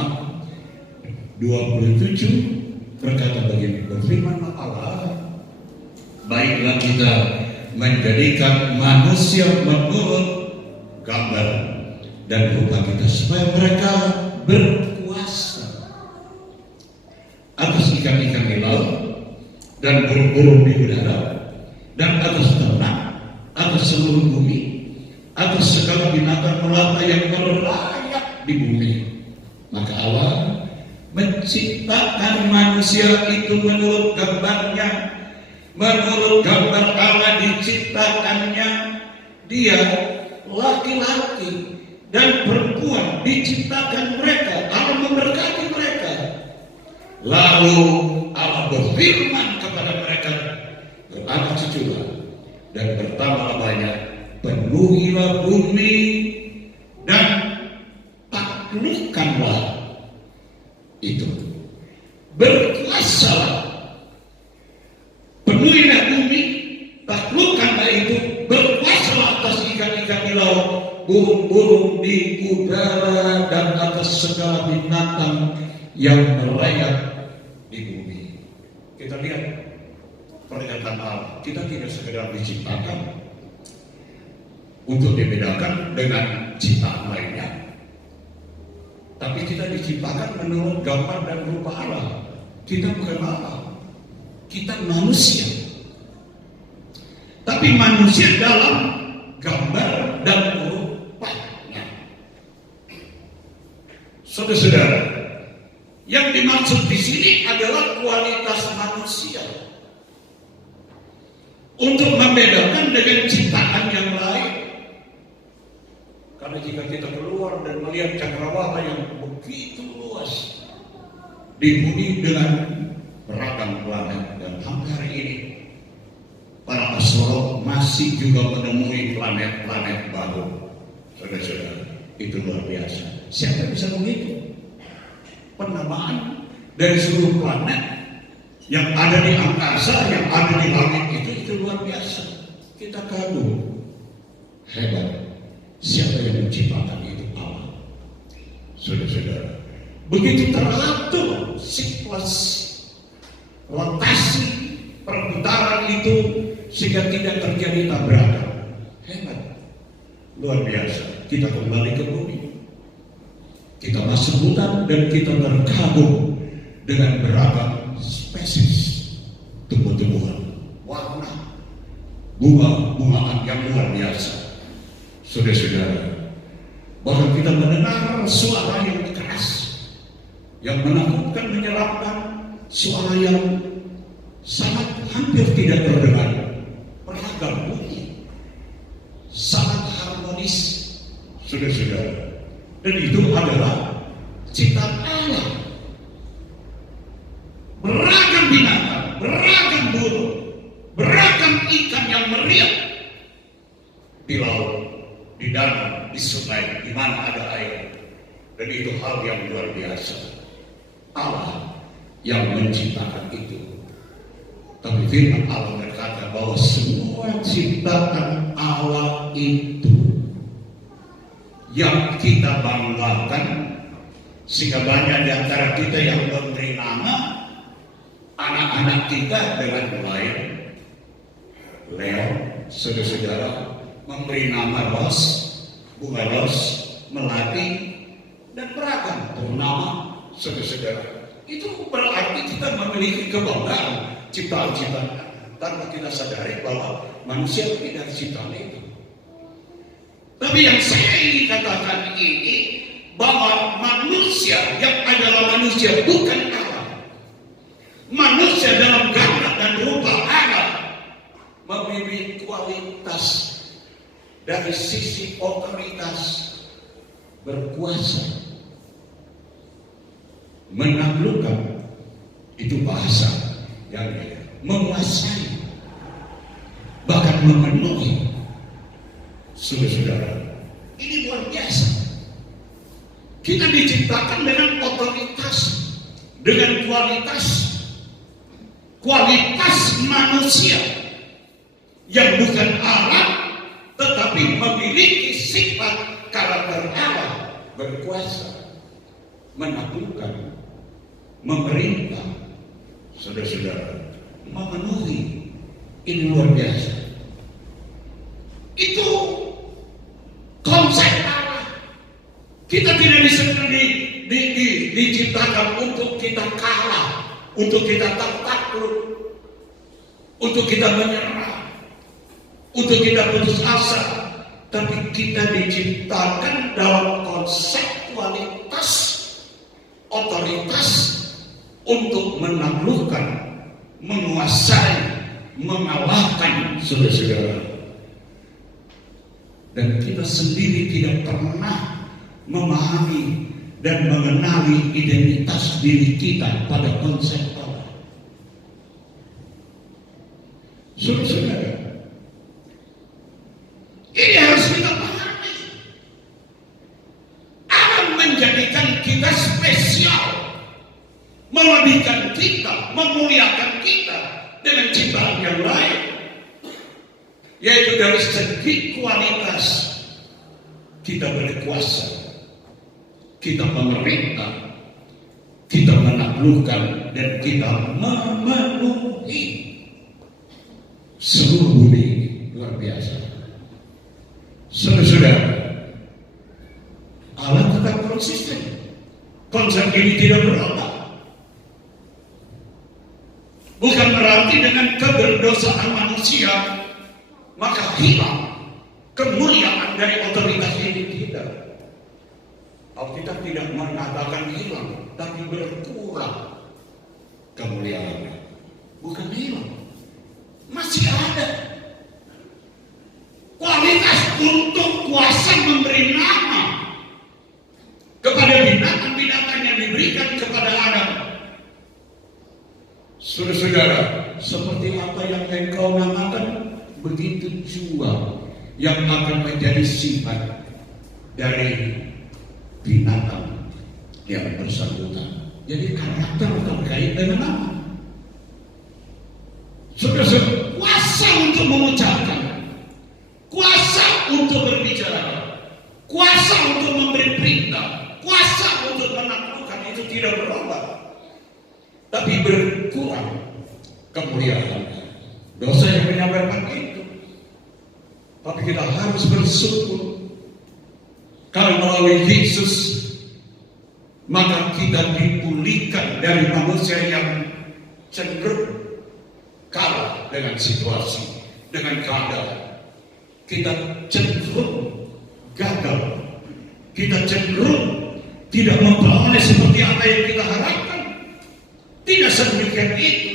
27 berkata begini, berfirmanlah Allah, baiklah kita menjadikan manusia menurut gambar dan rupa kita, supaya mereka berkuasa atas ikan-ikan di laut dan burung-burung di udara dan atas ternak, atas seluruh bumi, atas segala binatang melata yang berlayar di bumi. Maka Allah menciptakan manusia itu menurut gambarnya. Menurut gambar Allah diciptakannya dia, laki-laki dan perempuan diciptakan mereka. Allah memberkati mereka. Lalu Allah berfirman kepada mereka, beranak cuculah dan bertambahlah banyak, penuhilah bumi dan taklukkanlah itu, berkuasalah, penuhilah bumi, taklukkanlah itu, berkuasalah atas ikan-ikan di laut, burung-burung di udara dan atas segala binatang yang merayap di bumi. Kita lihat pernyataan Allah, kita tidak sekedar diciptakan untuk dibedakan dengan ciptaan lainnya, Tapi kita diciptakan menurut gambar dan rupa Allah. Kita bukan Allah. Kita manusia. Tapi manusia dalam gambar dan rupanya. Saudara-saudara, yang dimaksud di sini adalah kualitas manusia. Untuk membedakan dengan ciptaan yang lain. Karena jika kita keluar dan melihat cakrawala yang begitu luas di bumi dengan beragam planet, dan sampai hari ini para astrolog masih juga menemui planet-planet baru. Saudara-saudara, itu luar biasa. Siapa yang bisa menghitung penamaan dari seluruh planet yang ada di angkasa, yang ada di langit itu luar biasa. Kita kagum. Hebat. Siapa yang menciptakan itu? Allah. Saudara-saudara, begitu teratur siklus rotasi perputaran itu sehingga tidak terjadi tabrakan. Hebat. Luar biasa. Kita kembali ke bumi. Kita masuk hutan dan kita terkagum dengan beragam spesies tumbuh-tumbuhan, warna, bunga-bungaan yang luar biasa. Saudara-saudara, bahkan kita mendengar suara yang keras, yang menakutkan, menyeramkan, suara yang sangat hampir tidak terdengar, beragam bunyi, sangat harmonis, saudara-saudara. Dan itu adalah ciptaan Allah. Beragam binatang, beragam burung, beragam ikan yang meriap di laut, di danau, di sungai, di mana ada air. Dan itu hal yang luar biasa. Allah yang menciptakan itu. Tapi firman Allah berkata bahwa semua ciptaan Allah itu yang kita banggakan, sehingga banyak di antara kita yang memberi nama anak-anak kita dengan lain. Leo, saudara-saudara, memberi nama Ros, bunga Ros, Melati, dan beragam purnama, saudara-saudara. Itu berarti kita memiliki kebanggaan ciptaan-ciptaan tanpa kita sadari bahwa manusia tidak diciptakan itu. Tapi yang saya ingin katakan ini, bahwa manusia yang adalah manusia bukan Allah, manusia dalam gambar dan rupa Allah, memiliki kualitas dari sisi otoritas, berkuasa, menaklukkan, itu bahasa yang menguasai, bahkan memenuhi. Saudara-saudara, ini luar biasa. Kita diciptakan dengan otoritas, dengan kualitas manusia yang bukan Allah, tetapi memiliki sifat karakter Allah, berkuasa, menaklukkan, memerintah. Saudara-saudara, memenuhi. Ini luar biasa. Itu konsep Allah. Kita tidak bisa diciptakan untuk kita kalah, untuk kita takluk, untuk kita menyerah, untuk kita putus asa. Tapi kita diciptakan dalam konsep kualitas, otoritas, untuk menaklukkan, menguasai, mengalahkan, saudara-saudara. Dan kita sendiri tidak pernah memahami dan mengenali identitas diri kita pada konsep Allah. Saudara-saudara, ini harus kita pahami. Allah menjadikan kita spesial, melebihkan kita, memuliakan kita dengan ciptaan yang lain. Yaitu dari segi kualitas, kita berkuasa, kita memerintah, kita menaklukkan, dan kita memenuhi seluruh bumi ini. Luar biasa. Saudara-saudara, Allah tetap konsisten. konsep ini tidak berubah. Bukan berarti dengan keberdosaan manusia maka hilang kemuliaan dari otoritas ini, tidak. Alkitab tidak mengatakan hilang, tapi berkurang kemuliaannya. Bukan hilang, masih ada. Kualitas untuk kuasa memberi nama kepada binatang-binatang yang diberikan kepada Adam. Saudara-saudara, seperti apa yang engkau namakan, begitu juga yang akan menjadi sifat dari binatang yang bersangkutan. Jadi karakter terkait dengan nama. Saudara-saudara, kuasa untuk mengucapkan, kuasa untuk berbicara, kuasa untuk memberi perintah, kuasa untuk menaklukkan itu tidak berubah, tapi berkurang kemuliaan. Dosa yang menyampaikan itu, tapi kita harus bersyukur kalau melalui Yesus maka kita dipulihkan dari manusia yang cenderung kalah dengan situasi, dengan keadaan. Kita cenderung gagal, kita cenderung tidak memperoleh seperti apa yang kita harapkan. Tidak sedemikian itu.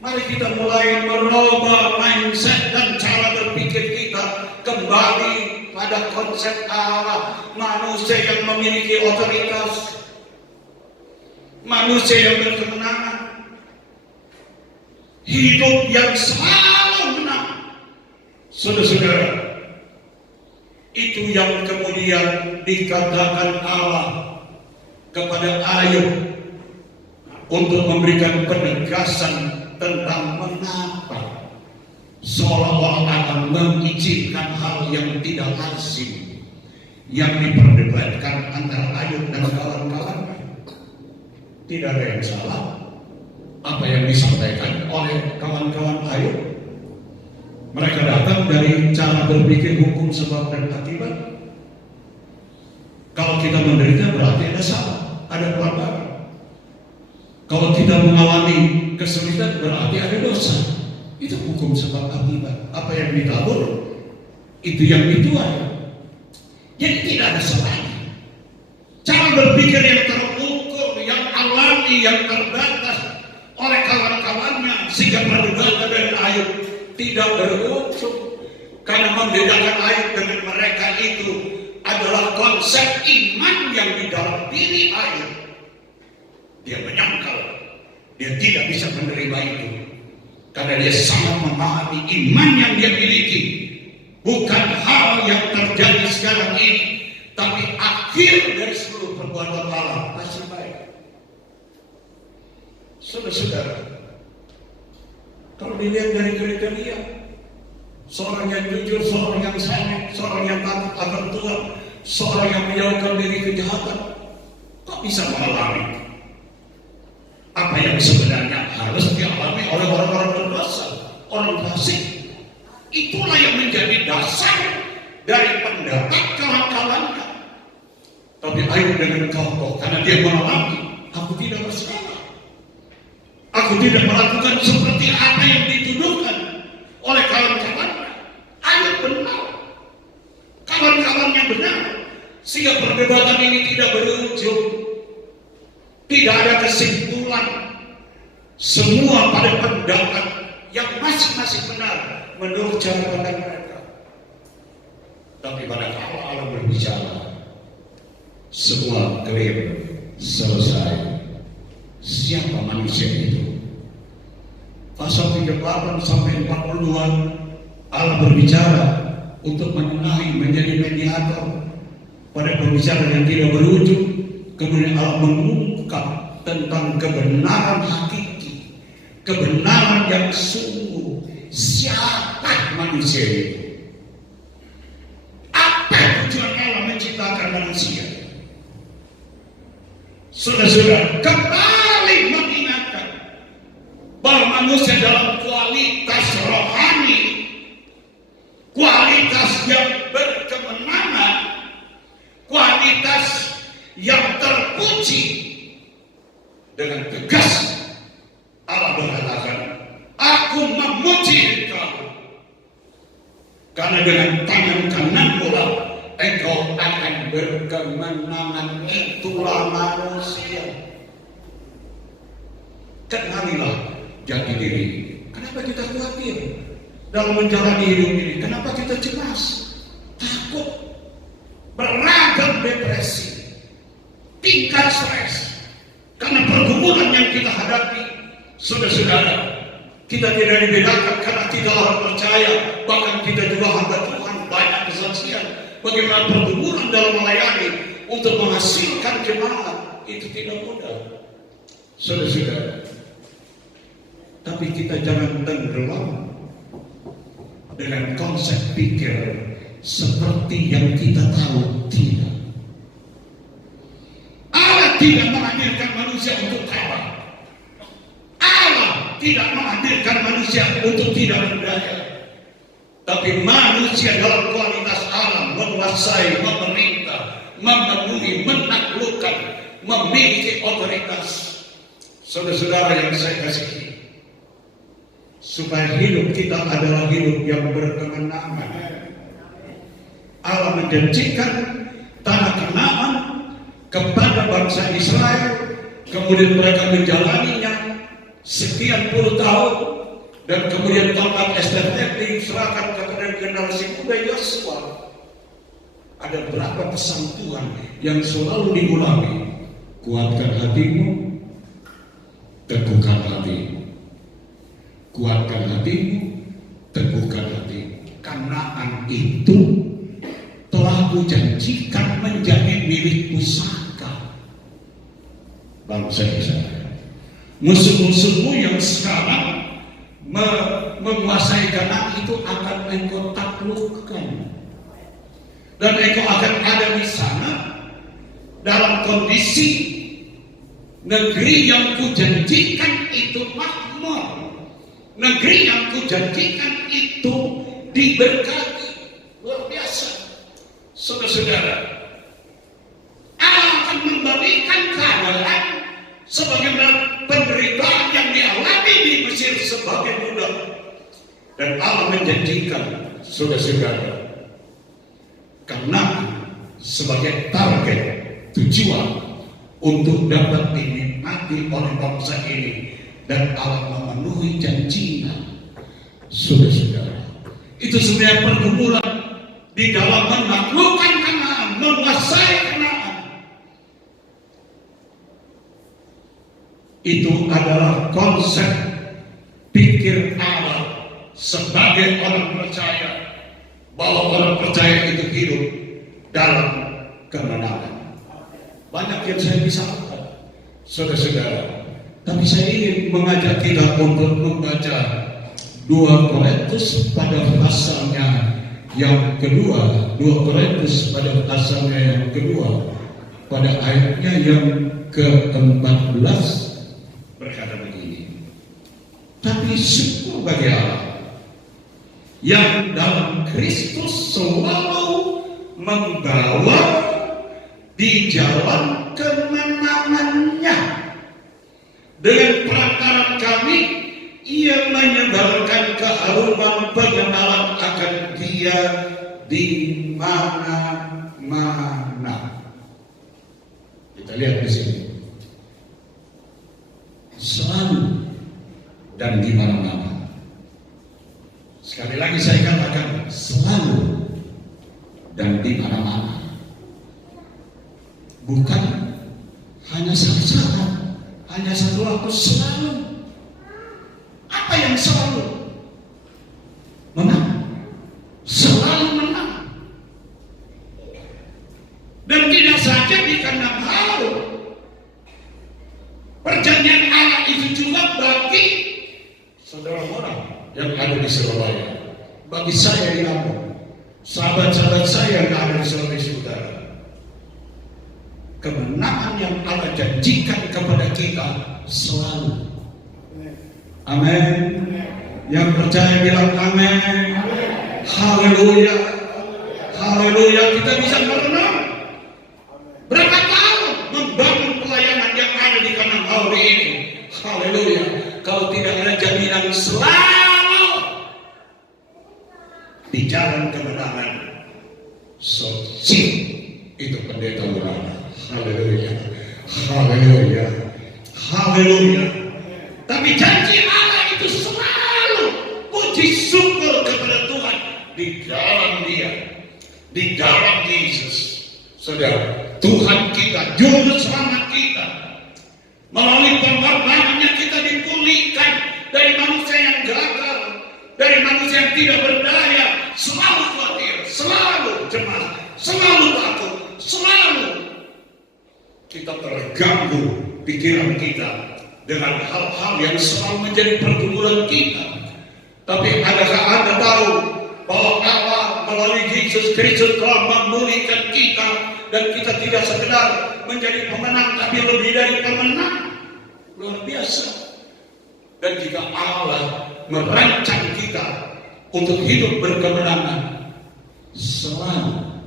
Mari kita mulai merubah mindset dan cara berpikir kita kembali pada konsep Allah, manusia yang memiliki otoritas, manusia yang berkemenangan, hidup yang selalu menang. Saudara-saudara, itu yang kemudian dikatakan Allah kepada Ayub untuk memberikan penegasan tentang mengapa seolah-olah akan mengizinkan hal yang tidak lazim yang diperdebatkan antara Ayub dan kawan-kawannya. Tidak ada yang salah apa yang disampaikan oleh kawan-kawan Ayub. Mereka datang dari cara berpikir hukum sebab dan akibat. Kalau kita menderita berarti ada salah, ada pelanggaran. Kalau kita mengalami kesulitan berarti ada dosa. Itu hukum sebab akibat. Apa yang ditabur itu yang dituai. Jadi tidak ada salahnya. Cara berpikir yang terukur, yang alami, yang terbatas oleh kawan-kawannya sehingga perdebatan dengan Ayub tidak berujung, karena membedakan Ayub dengan mereka itu adalah konsep iman yang di dalam diri Ayub. Dia menyangkal, dia tidak bisa menerima itu karena dia sangat memahami iman yang dia miliki bukan hal yang terjadi sekarang ini, tapi akhir dari seluruh perbuatan Allah masih baik. Saudara-saudara, kalau dilihat dari kriteria, seorang yang jujur, seorang yang saleh, seorang yang takut akan Tuhan, seorang yang menjauhkan diri kejahatan, kok bisa mengalami apa yang sebenarnya harus dialami oleh orang-orang berdosa, orang fasik? Itulah yang menjadi dasar dari pendapat kawan-kawannya. Tapi Ayub dengan kokoh karena dia mengalami, aku tidak bersalah. Aku tidak melakukan seperti apa yang dituduhkan oleh kawan-kawannya. Ayub benar, kawan-kawannya benar, sehingga perdebatan ini tidak berujung, tidak ada kesimpulan. Semua pada pendapat yang masing-masing benar menurut cara pandang mereka. Tapi pada Allah berbicara, semua clear, selesai. Siapa manusia itu? Pasal 38 sampai 42 Allah berbicara untuk menengahi, menjadi mediator pada pembicaraan yang tidak berujung. Kemudian Allah mengungkap tentang kebenaran hakiki, kebenaran yang sungguh. Siapa manusia itu? Apa tujuan Allah menciptakan manusia? Saudara-saudara, kembali mengingatkan bahwa manusia dalam kualitas rohani, kualitas yang berkemenangan, kualitas yang terpuji dengan tegas. Allah berkatakan, aku memuji engkau, karena dengan tangan kanan pula engkau akan berkemenangan. Itulah manusia. Kenalilah jati diri. Kenapa kita khawatir dalam menjalani hidup ini? Kenapa kita cemas, takut, beragam depresi, tingkat stres karena pergumulan yang kita hadapi? Saudara-saudara, kita tidak dibedakan karena kita orang percaya, bahkan kita juga hamba Tuhan. Banyak kesaksian bagaimana pergumulan dalam melayani untuk menghasilkan jemaat itu tidak mudah, saudara-saudara. Tapi kita jangan tenggelam dengan konsep pikir seperti yang kita tahu. Tidak. Allah tidak menghadirkan manusia untuk kalah. Allah tidak menghadirkan manusia untuk tidak berdaya. Tapi manusia dalam kualitas alam menguasai, memerintah, memenuhi, menaklukkan, memiliki otoritas. Saudara-saudara yang saya kasihi, supaya hidup kita adalah hidup yang berkemenangan. Allah menjanjikan tanah Kanaan kepada bangsa Israel, kemudian mereka menjalaninya sekian puluh tahun, dan kemudian tongkat estafet diserahkan kepada generasi muda Yosua. Ada berapa pesan Tuhan yang selalu diulangi? Kuatkan hatimu, teguhkan hatimu. Kuatkan hatimu, teguhkan hatimu. Kanaan itu telah kujanjikan menjadi milik pusaka bangsa Israel. Musuh-musuhmu yang sekarang menguasai Kanaan itu akan engkau taklukkan, dan engkau akan ada di sana dalam kondisi negeri yang kujanjikan itu makmur. Negeri yang kujanjikan itu diberkati. Luar biasa. Saudara-saudara, Allah akan memberikan keadaan sebagaimana penderitaan yang dialami di Mesir sebagai budak. Dan Allah menjanjikan, saudara-saudara, karena sebagai target tujuan untuk dapat dinikmati oleh bangsa ini, dan Allah memenuhi janjinya. Saudara-saudara, itu sebenarnya pergumulan di dalam menaklukkan Kanaan, menguasai Kanaan. Itu adalah konsep pikir Allah sebagai orang percaya, bahwa orang percaya itu hidup dalam kemenangan. Banyak yang saya bisa katakan, saudara-saudara. Tapi saya ingin mengajak kita untuk membaca 2 Korintus pada pasalnya yang kedua. 2 Korintus pada pasalnya yang kedua, pada ayatnya yang ke-14 berkata begini. Tapi syukur bagi Allah yang dalam Kristus selalu membawa di jalan kemenangannya. Dengan perantara kami, ia menyebarkan keharuman pengenalan akan Dia di mana-mana. Kita lihat di sini. Selalu dan di mana-mana. Sekali lagi saya katakan, selalu dan di mana-mana. Bukan hanya saat-saat, hanya satu waktu, selalu. Apa yang selalu? Menang. Selalu menang. Dan tidak saja di kandang haru. Perjanjian Allah itu juga bagi saudara-saudara yang ada di Surabaya, bagi saya di Lampung, sahabat-sahabat saya yang ada di Sulawesi Utara. Kemenangan yang Allah janjikan kepada kita selalu. Amin. Yang percaya bilang amin. Haleluya. Haleluya. Kita bisa merenang berapa tahun membangun Haleluya. Kalau tidak ada jaminan selalu di jalan kebenaran, suci itu pendeta ulama. Haleluya. Haleluya. Haleluya. Tapi janji Allah itu selalu puji syukur kepada Tuhan di dalam Dia, di dalam Yesus. Saudara, Tuhan kita, juru selamat kita, melalui pengorbanannya kita dipulihkan dari manusia yang gagal, dari manusia yang tidak berdaya, selalu khawatir, selalu cemas, selalu takut, selalu kita terganggu pikiran kita dengan hal-hal yang selalu menjadi pergumulan kita. Tapi adakah Anda tahu bahwa Allah melalui Yesus Kristus telah memulihkan kita, dan kita tidak sekedar menjadi pemenang, tapi lebih dari pemenang. Luar biasa. Dan jika Allah merancang kita untuk hidup berkemenangan, selalu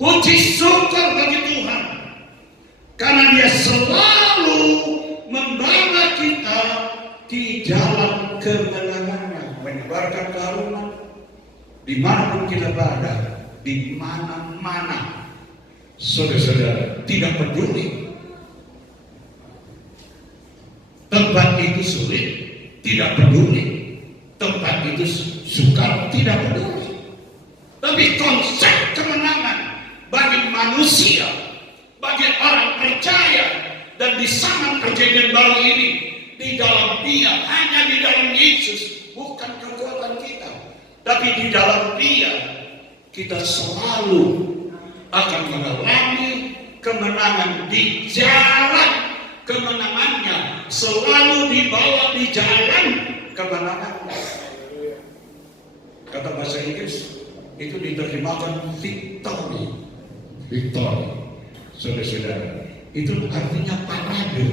puji syukur bagi Tuhan, karena Dia selalu membawa kita di jalan kemenangannya, menyebarkan karunia dimanapun kita berada, di mana-mana. Saudara-saudara, tidak peduli tempat itu sulit, tidak peduli tempat itu sukar, tidak peduli. Tapi konsep kemenangan bagi manusia, bagi orang percaya, dan di zaman perjanjian baru ini, di dalam Dia, hanya di dalam Yesus, bukan kekuatan kita, tapi di dalam Dia kita selalu akan mengalami kemenangan di jalan kemenangannya, selalu dibawa di jalan kemenangannya. Kata bahasa Inggris itu diterjemahkan victory. Victory, saudara-saudara, itu artinya parade,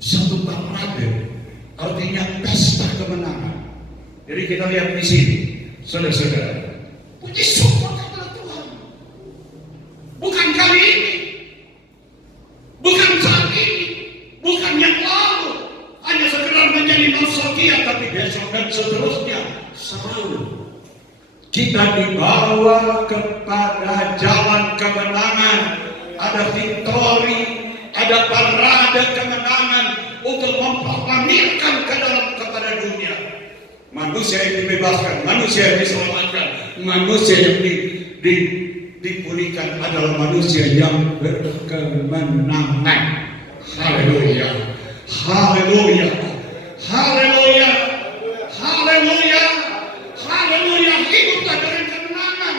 satu parade, artinya pesta kemenangan. Jadi kita lihat di sini, saudara-saudara, puji syukur kepada Tuhan. Bukan kali ini, bukan saat ini, bukan yang lalu, hanya sekedar menjadi nostalgia, tapi besok dan seterusnya selalu kita dibawa kepada jalan kemenangan. Ada victory, ada parade kemenangan untuk memproklamirkan kepada dunia. Manusia yang dibebaskan, manusia yang diselamatkan, manusia yang dipulihkan adalah manusia yang berkemenangan. Haleluya, haleluya, haleluya, haleluya, haleluya. Hiduplah dengan kemenangan,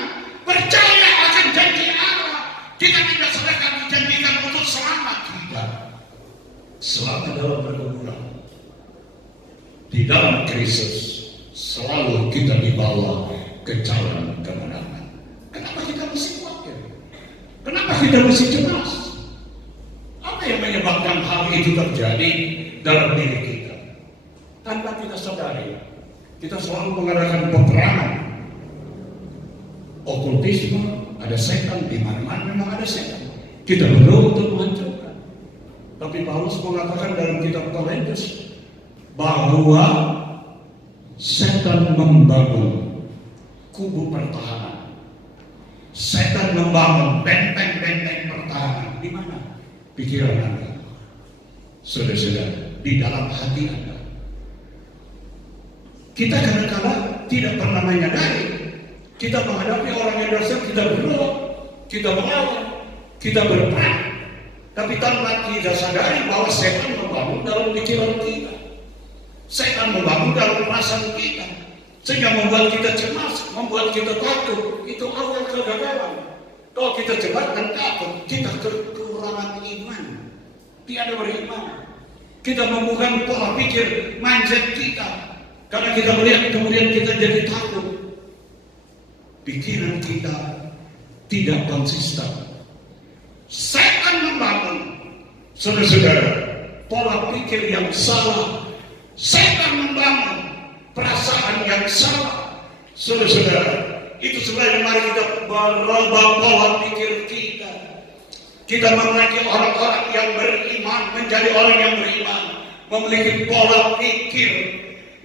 percaya akan janji Allah. Kita tidak sedang dijanjikan untuk selamat kita, selamat dalam pergumulan. Di dalam Kristus selalu kita dibawa ke jalan kemenangan. Kenapa kita mesti khawatir? Kenapa kita mesti cemas? Apa yang menyebabkan hal itu terjadi dalam diri kita? Tanpa kita sadari, kita selalu mengadakan peperangan. Okultisme, ada setan, di mana-mana memang ada setan. Kita berdoa untuk menghancurkan. Tapi Paulus mengatakan dalam kitab Korintus bahwa setan membangun kubu pertahanan. Setan membangun benteng-benteng pertahanan. Di mana? Pikiran Anda. Saudara-saudara, di dalam hati Anda. Kita kadang-kadang tidak pernah menyadari. Kita menghadapi orang yang dosa, kita berdoa, kita melawan, kita berperang. Tapi tanpa kita sadari bahwa setan membangun dalam pikiran kita. Setan membangun dalam perasaan kita, sehingga membuat kita cemas, membuat kita takut. Itu awal kegagalan. Kalau kita cemas dan takut, kita kekurangan iman, tiada beriman. Kita membuka pola pikir mindset kita, karena kita melihat kemudian kita jadi takut. Pikiran kita tidak konsisten. Setan membangun, saudara-saudara, pola pikir yang salah. Setan membangun perasaan yang salah. Saudara-saudara, itu sebenarnya mari kita merubah pola pikir kita. Kita memiliki orang-orang yang beriman menjadi orang yang beriman, memiliki pola pikir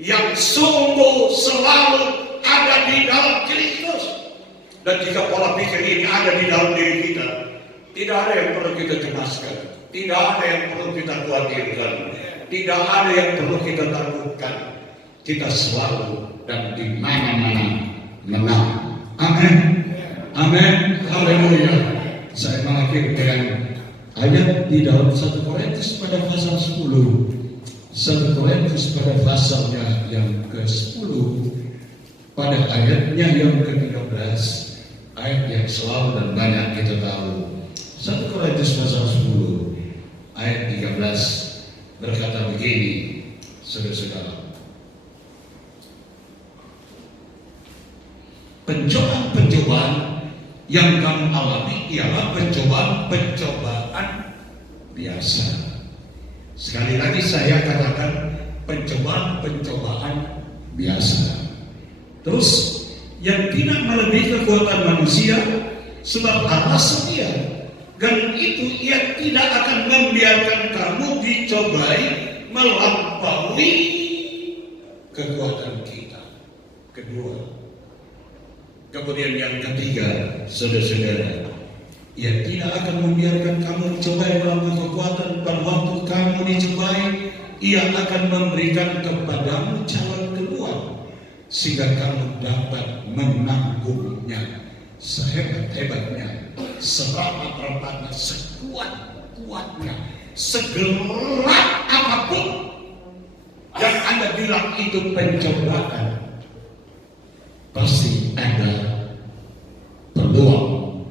yang sungguh selalu ada di dalam Kristus. Dan jika pola pikir ini ada di dalam diri kita, tidak ada yang perlu kita cemaskan, tidak ada yang perlu kita khawatirkan, tidak ada yang perlu kita takutkan. Kita selalu dan di mana-mana menang. Amin. Amin. Haleluya. Saya mengakhiri dengan ayat di dalam 1 Korintus pada pasal 10. 1 Korintus pada pasalnya yang ke-10 pada ayatnya yang ke-13, ayat yang selalu dan banyak kita tahu. 1 Korintus pasal 10 ayat 13 berkata begini, saudara-saudara. Pencobaan-pencobaan yang kamu alami ialah pencobaan-pencobaan biasa. Sekali lagi saya katakan pencobaan-pencobaan biasa. Terus yang tidak melebihi kekuatan manusia, sebab Allah setia, dan itu Ia tidak akan membiarkan kamu dicobai melampaui kekuatan kita. Kedua. Kemudian yang ketiga, saudara-saudara, Ia tidak akan membiarkan kamu dicobai melampaui kekuatan. Pada waktu kamu dicobai, Ia akan memberikan kepadamu jalan keluar, sehingga kamu dapat menanggungnya sehebat-hebatnya, serapat-rapatnya, sekuat-kuatnya, segelap apapun yang Anda bilang itu pencobaan. Pasti ada peluang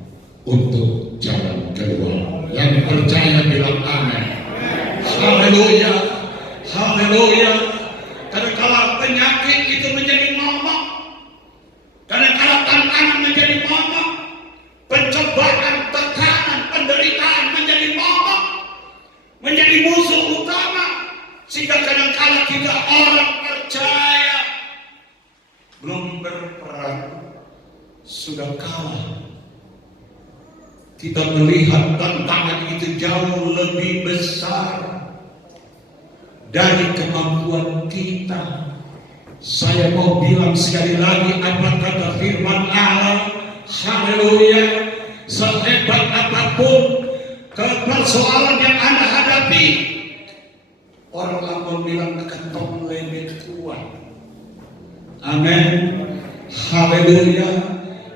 untuk jalan keluar. Yang percaya bilang amin. Haleluya, haleluya. Kadang-kala penyakit itu menjadi momok, kadang-kala tantangan menjadi momok, pencobaan, tekanan, penderitaan menjadi momok, menjadi musuh utama, sehingga kadang-kala kita orang percaya belum berperang sudah kalah. Kita melihat tantangan itu jauh lebih besar dari kemampuan kita. Saya mau bilang sekali lagi apa kata firman Allah. Haleluya. Sehebat apapun persoalan yang Anda hadapi, orang akan bilang ketong lebih kuat. Amin. Haleluya.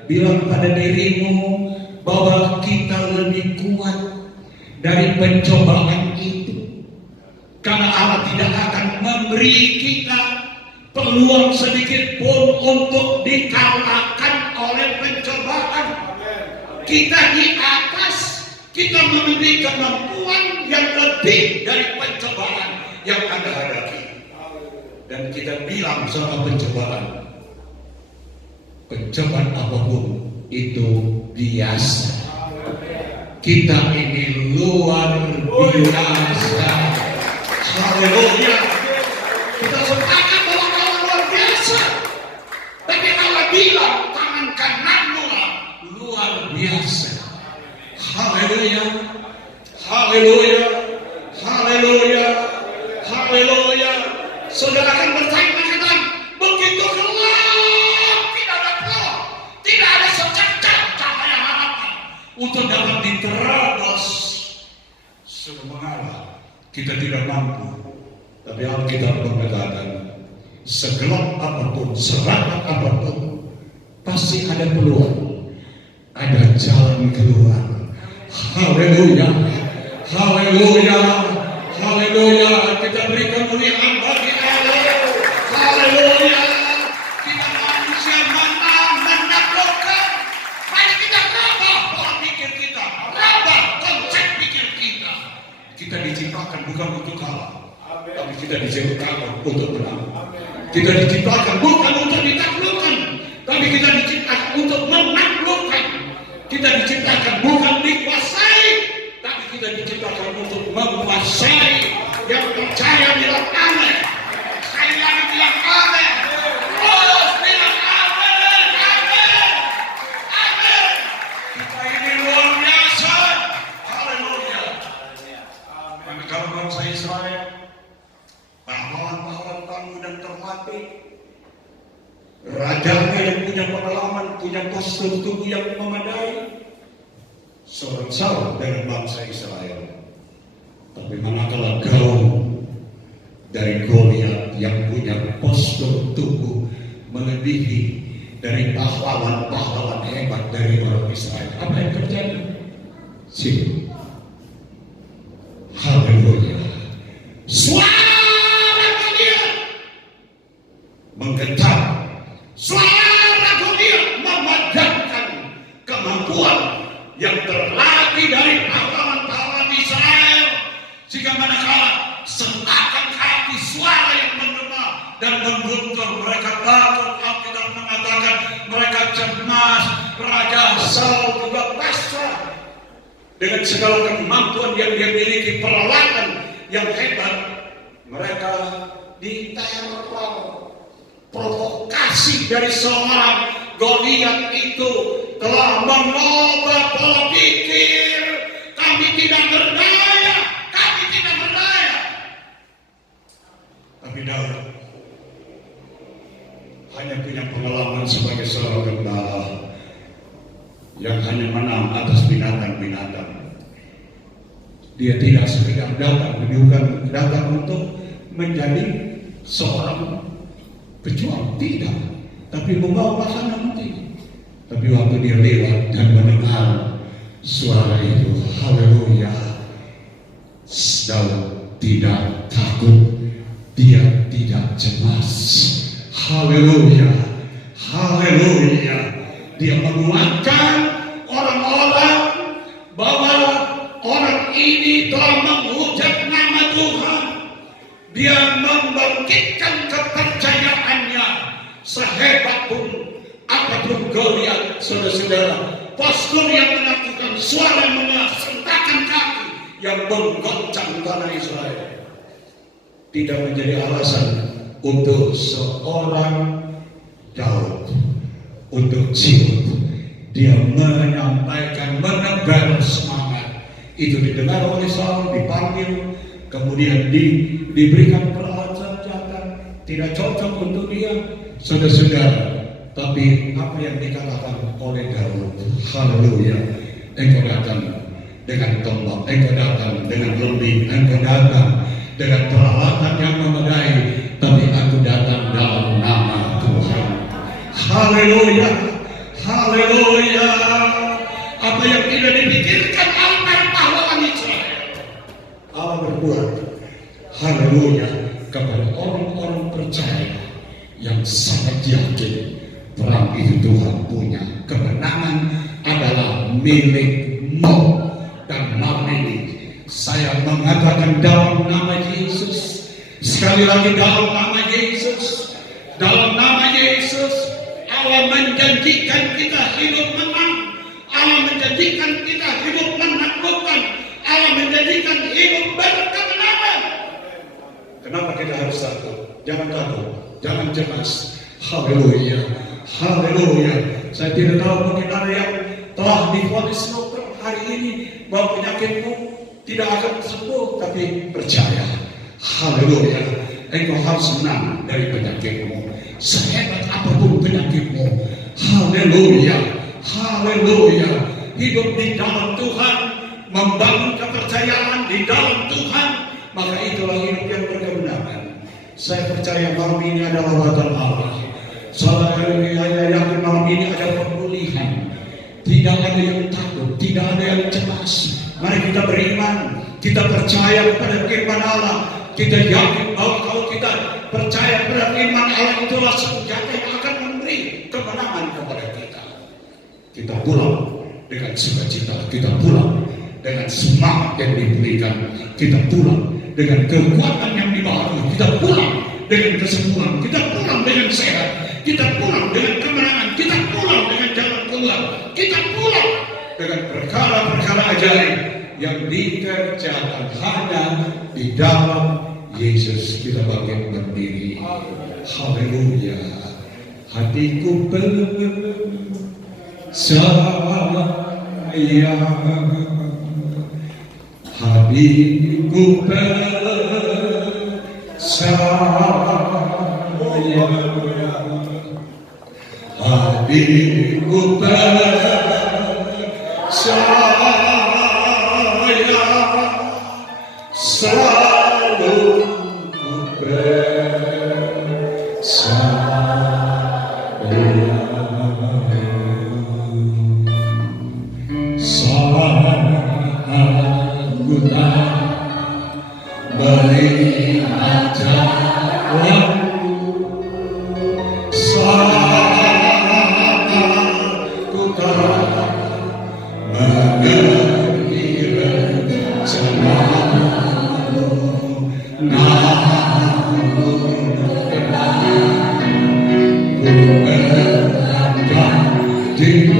Bilang pada dirimu bahwa kita lebih kuat dari pencobaan itu, karena Allah tidak akan memberi kita peluang sedikit pun untuk dikalahkan oleh pencobaan. Kita di atas, kita memiliki kemampuan yang lebih dari pencobaan yang Anda hadapi. Dan kita bilang sama pencobaan apapun itu biasa. Kita ini luar biasa. Haleluya. Kita sepakat bahwa Allah luar biasa. Tapi Allah bilang tangan kananmu luar biasa. Haleluya. Haleluya. Haleluya. Haleluya. Saudara akan bertanya, begitu gelap, tidak ada peluang, tidak ada secercah cahaya harapan untuk dapat diterobos. Sudah mengalah, kita tidak mampu. Tapi Alkitab mengatakan, segelap apapun, serapat apapun, pasti ada peluang, ada jalan keluar. Haleluya, haleluya, haleluya. Kita beri kemuliaan bagi Allah. Haleluya. Kita manusia menaklukkan. Mari kita rabah pola pikir kita, rabah konsep pikir kita. Kita diciptakan bukan untuk kalah, tapi kita diciptakan untuk menang. Kita diciptakan bukan untuk ditaklukkan, tapi kita diciptakan untuk menaklukkan. Kita diciptakan bukan dikuasai, tapi kita diciptakan untuk menguasai. Yang percaya bilang amin. Saya lagi bilang amin. Terus bilang amin, amin, amin. Kita ini luar biasa. Haleluya. Karena kalau bangsa Israel raja yang punya pengalaman, punya postur tubuh yang memadai, seorang Saul dengan bangsa Israel. Tapi manakala kau dari Goliat yang punya postur tubuh melebihi dari pahlawan-pahlawan hebat dari orang Israel, apa yang terjadi? Sini. Haleluya. Suara Goliat menggetar. Suara Goliat memadamkan kemampuan yang terlatih dari pahlawan-pahlawan Israel. Jika manakala sentakan hati suara yang menggema dan mengguntur, mereka takut. Alkitab mengatakan mereka cemas. Raja Saul juga pasrah dengan segala kemampuan yang dia miliki, peralatan yang hebat. Mereka diteror. Provokasi dari seorang Goliat itu telah mengubah pola pikir. Kami tidak berdaya, kami tidak berdaya. Tapi Daud hanya punya pengalaman sebagai seorang gembala yang hanya menang atas binatang-binatang. Dia tidak sekedar datang, bukan datang untuk menjadi seorang pejuang, tidak, tapi membawa makanan penting. Tapi waktu dia lewat dan mendengar suara itu, haleluya, Daud tidak takut, dia tidak cemas. Haleluya, haleluya. Dia menguatkan orang-orang bahwa orang ini telah menghujat nama Tuhan. Dia membangkitkan kepercayaannya. Sehebat pun apapun Goliat, saudara-saudara, postur yang menaklukkan, suara yang mengasentakan kaki yang menggoncang tanah Israel tidak menjadi alasan untuk seorang Daud untuk ciut. Dia menyampaikan, menebar semangat. Itu didengar oleh Saul, dipanggil, kemudian diberikan peralatan senjata. Tidak cocok untuk dia, saudara-saudara. Tapi apa yang dikatakan oleh Daud, haleluya, engkau datang dengan tombak, engkau datang dengan lembing, engkau datang dengan peralatan yang memadai, tapi aku datang dalam nama Tuhan. Haleluya, haleluya. Apa yang tidak dipikirkan oleh para pahlawan Israel, Allah berbuat, haleluya, kepada orang-orang percaya yang sangat yakin perang itu Tuhan punya. Kemenangan adalah milikmu dan milik. Saya mengatakan dalam nama Yesus, sekali lagi dalam nama Yesus, dalam nama Yesus, Allah menjanjikan kita hidup menang. Allah menjanjikan kita hidup menaklukkan. Allah menjanjikan hidup berkemenangan. Kenapa kita harus takut? Jangan takut, jangan cemas. Haleluya, haleluya. Saya tidak tahu mungkin ada yang telah divonis dokter hari ini bahwa penyakitmu tidak akan sembuh, tapi percaya, haleluya, engkau harus menang dari penyakitmu. Sehebat apapun penyakitmu, haleluya, haleluya. Hidup di dalam Tuhan, membangun kepercayaan di dalam Tuhan, maka itulah hidup yang berkemenangan. Saya percaya malam ini adalah wajah Allah. Saya yakin malam ini ada pemulihan. Tidak ada yang takut, tidak ada yang cemas. Mari kita beriman, kita percaya kepada firman Allah. Kita yakin bahwa kalau kita percaya pada firman Allah, itulah senjata yang akan memberi kemenangan kepada kita. Kita pulang dengan sukacita, kita pulang dengan semangat yang diberikan, kita pulang dengan kekuatan yang dibawa, kita pulang dengan kesembuhan, kita pulang dengan sehat, kita pulang dengan kemenangan, kita pulang dengan jalan keluar, kita pulang dengan perkara-perkara ajaib yang dikerjakan hanya di dalam Yesus. Kita bangkit berdiri. Haleluya. Hatiku percaya, hatiku percaya, hatiku selalu ku Sanggup melihat jalanmu, sanggup mengerti rencanamu, namun ku berharap di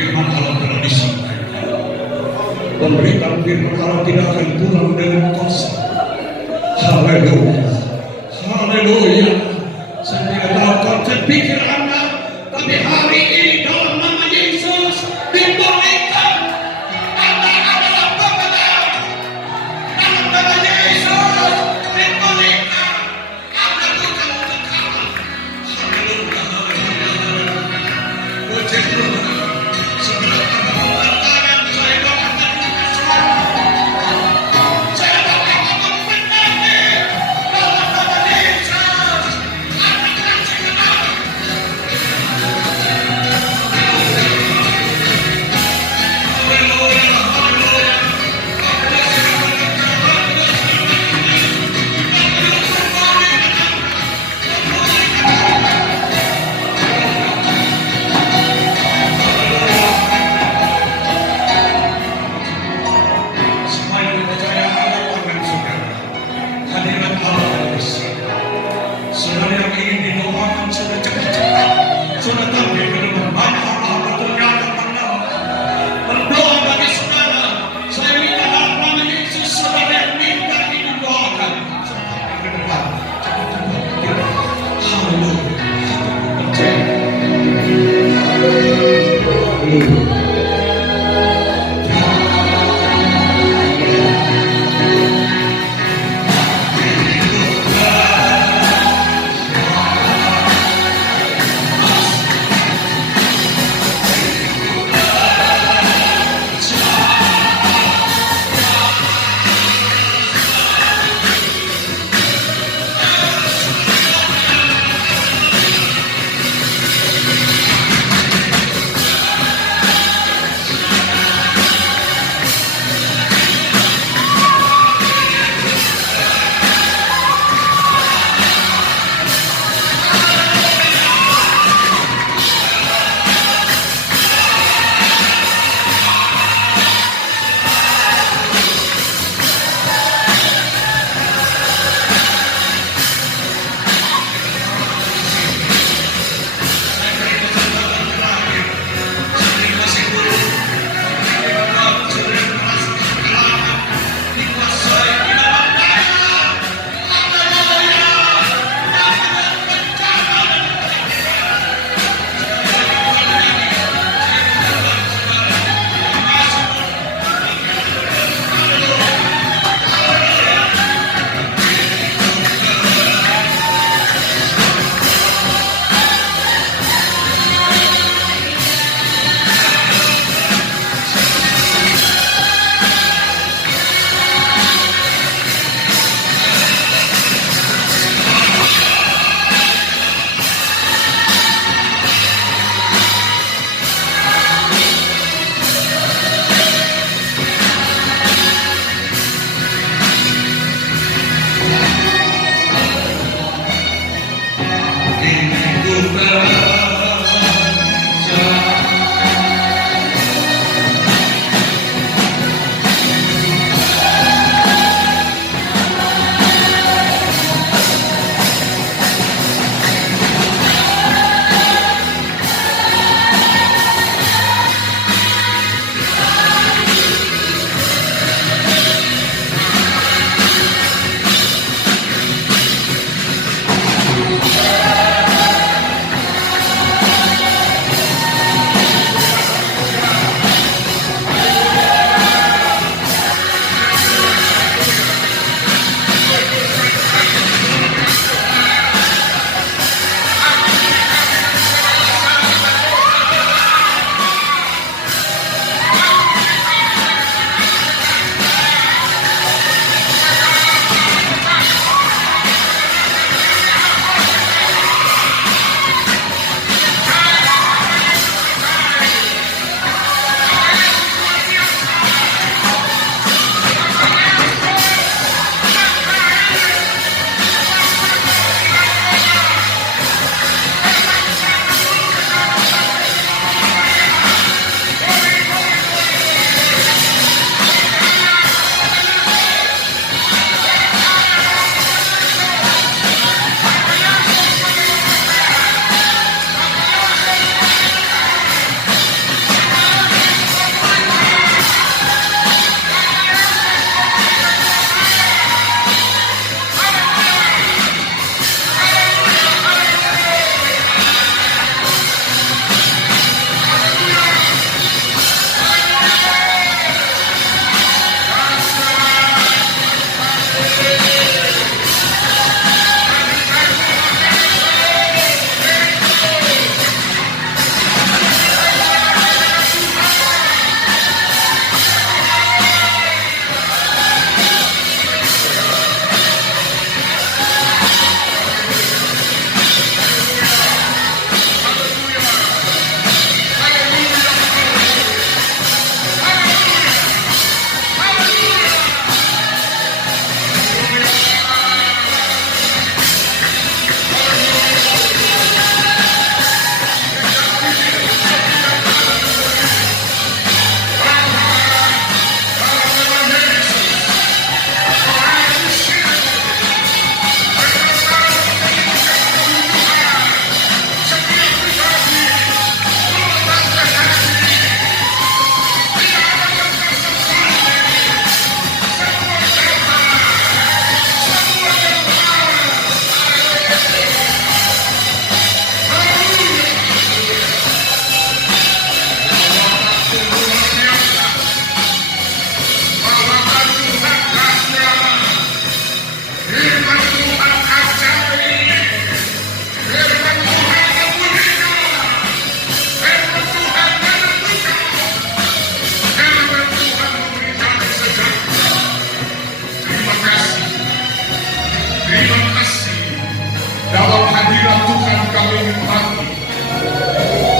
firman Allah telah disampaikan. Pemberitaan firman Allah tidak akan pulang dengan kosong. Haleluya, haleluya. Saya tidak tahu kau terpikir Anda, tapi hari ini dalam nama Yesus dibolehkan. Anda adalah pemenang. Dalam nama Yesus dibolehkan. Anda bukan untuk kalah. Haleluya, haleluya. Puji Tuhan.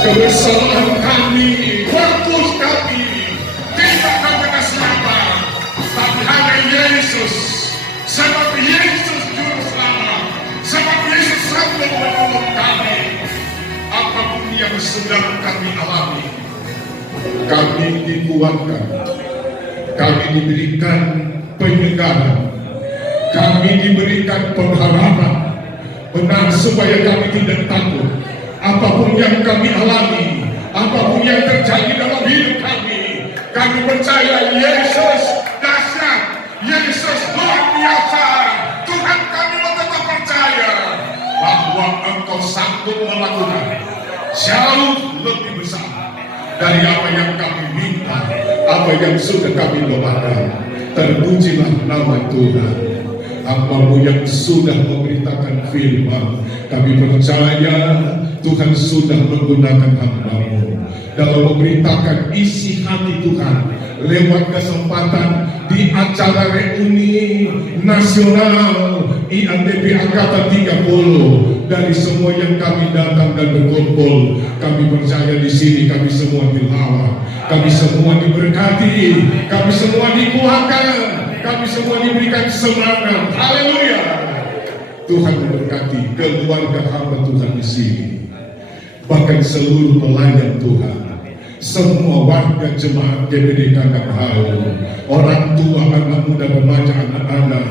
Kesalahan kami, fokus kami, tidak kepada siapa, tapi hanya Yesus. Sebab Yesus juru selamat, sebab Yesus sanggup menolong kami. Apapun yang sedang kami alami, kami dikuatkan, kami diberikan penyegaran, kami diberikan pengharapan, benar supaya kami tidak takut. Apapun yang kami alami, apapun yang terjadi dalam hidup kami percaya Yesus dahsyat, Yesus luar biasa. Tuhan, kami tetap percaya bahwa Engkau sanggup melakukan jauh lebih besar dari apa yang kami minta, apa yang sudah kami doakan. Terpujilah nama Tuhan. Hamba-Mu yang sudah memberitakan firman, kami percaya Tuhan sudah menggunakan hamba-Mu dalam memberitakan isi hati Tuhan lewat kesempatan di acara reuni nasional IATP Angkatan 30. Dari semua yang kami datang dan berkumpul, kami percaya di sini kami semua dilawat, kami semua diberkati, kami semua dikuatkan, kami semua diberikan semangat. Haleluya. Tuhan memberkati keluarga hamba Tuhan di sini. bahkan seluruh pelayan Tuhan, semua warga jemaat GBD Kandang Haur, orang tua, anak muda, remaja, anak-anak,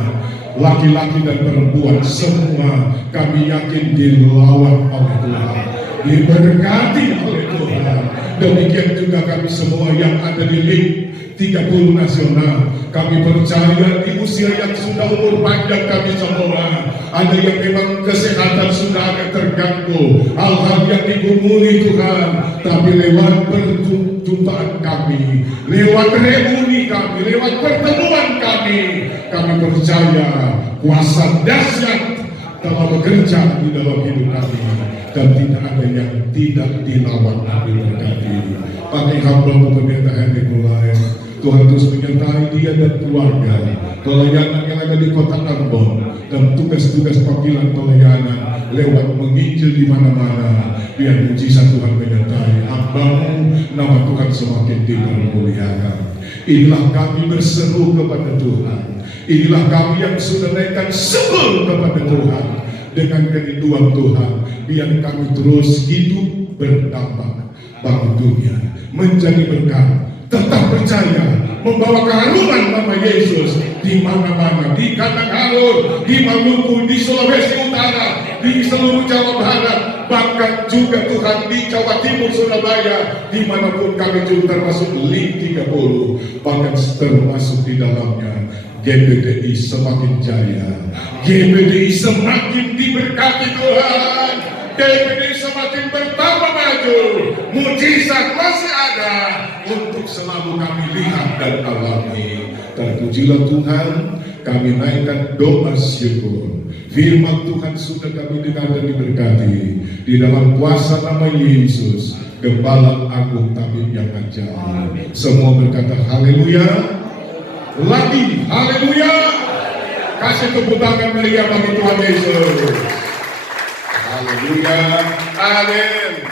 laki-laki dan perempuan, semua kami yakin dilawat oleh Tuhan, diberkati oleh Tuhan. Demikian juga kami semua yang ada di link 30 nasional, kami percaya di usia yang sudah umur panjang kami semua, ada yang memang kesehatan sudah agak terganggu, hal-hal yang digumuli Tuhan, tapi lewat perjumpaan kami, lewat reuni kami, lewat pertemuan kami percaya kuasa dahsyat telah bekerja di dalam hidup kami, dan tidak ada yang tidak dilawan diberkati. Pakai hamba pendeta Henry mulai, Tuhan terus menyertai dia dan keluarga, pelayanan yang ada di kota Ambon, dan tugas-tugas panggilan pelayanan lewat menginjil di mana-mana. Biar mujizat Tuhan menyertai hambamu, nama Tuhan semakin dipermuliakan. Inilah kami berseru kepada Tuhan, inilah kami yang sudah naikkan sebel kepada Tuhan dengan kerinduan Tuhan. Biar kami terus hidup berdampak bagi dunia, menjadi berkat, tetap percaya, membawa keharuman nama Yesus di mana-mana, di Kandang Haur, di Maluku, di Sulawesi Utara, di seluruh Jawa Barat, bahkan juga Tuhan di Jawa Timur, Surabaya, dimanapun kami juga termasuk link 30, bahkan termasuk di dalamnya. GBDI semakin jaya, GBDI semakin diberkati Tuhan, GBDI semakin bertambah maju, mujizat masih ada untuk selalu kami lihat dan alami. Terpujilah Tuhan, kami naikkan doa syukur. Firman Tuhan sudah kami dengar dan diberkati di dalam kuasa nama Yesus, Gembala Agung Tabib yang ajaib. Semua berkata haleluya. Lagi haleluya. Kasih tepuk tangan meriah bagi Tuhan Yesus. Haleluya. Amin.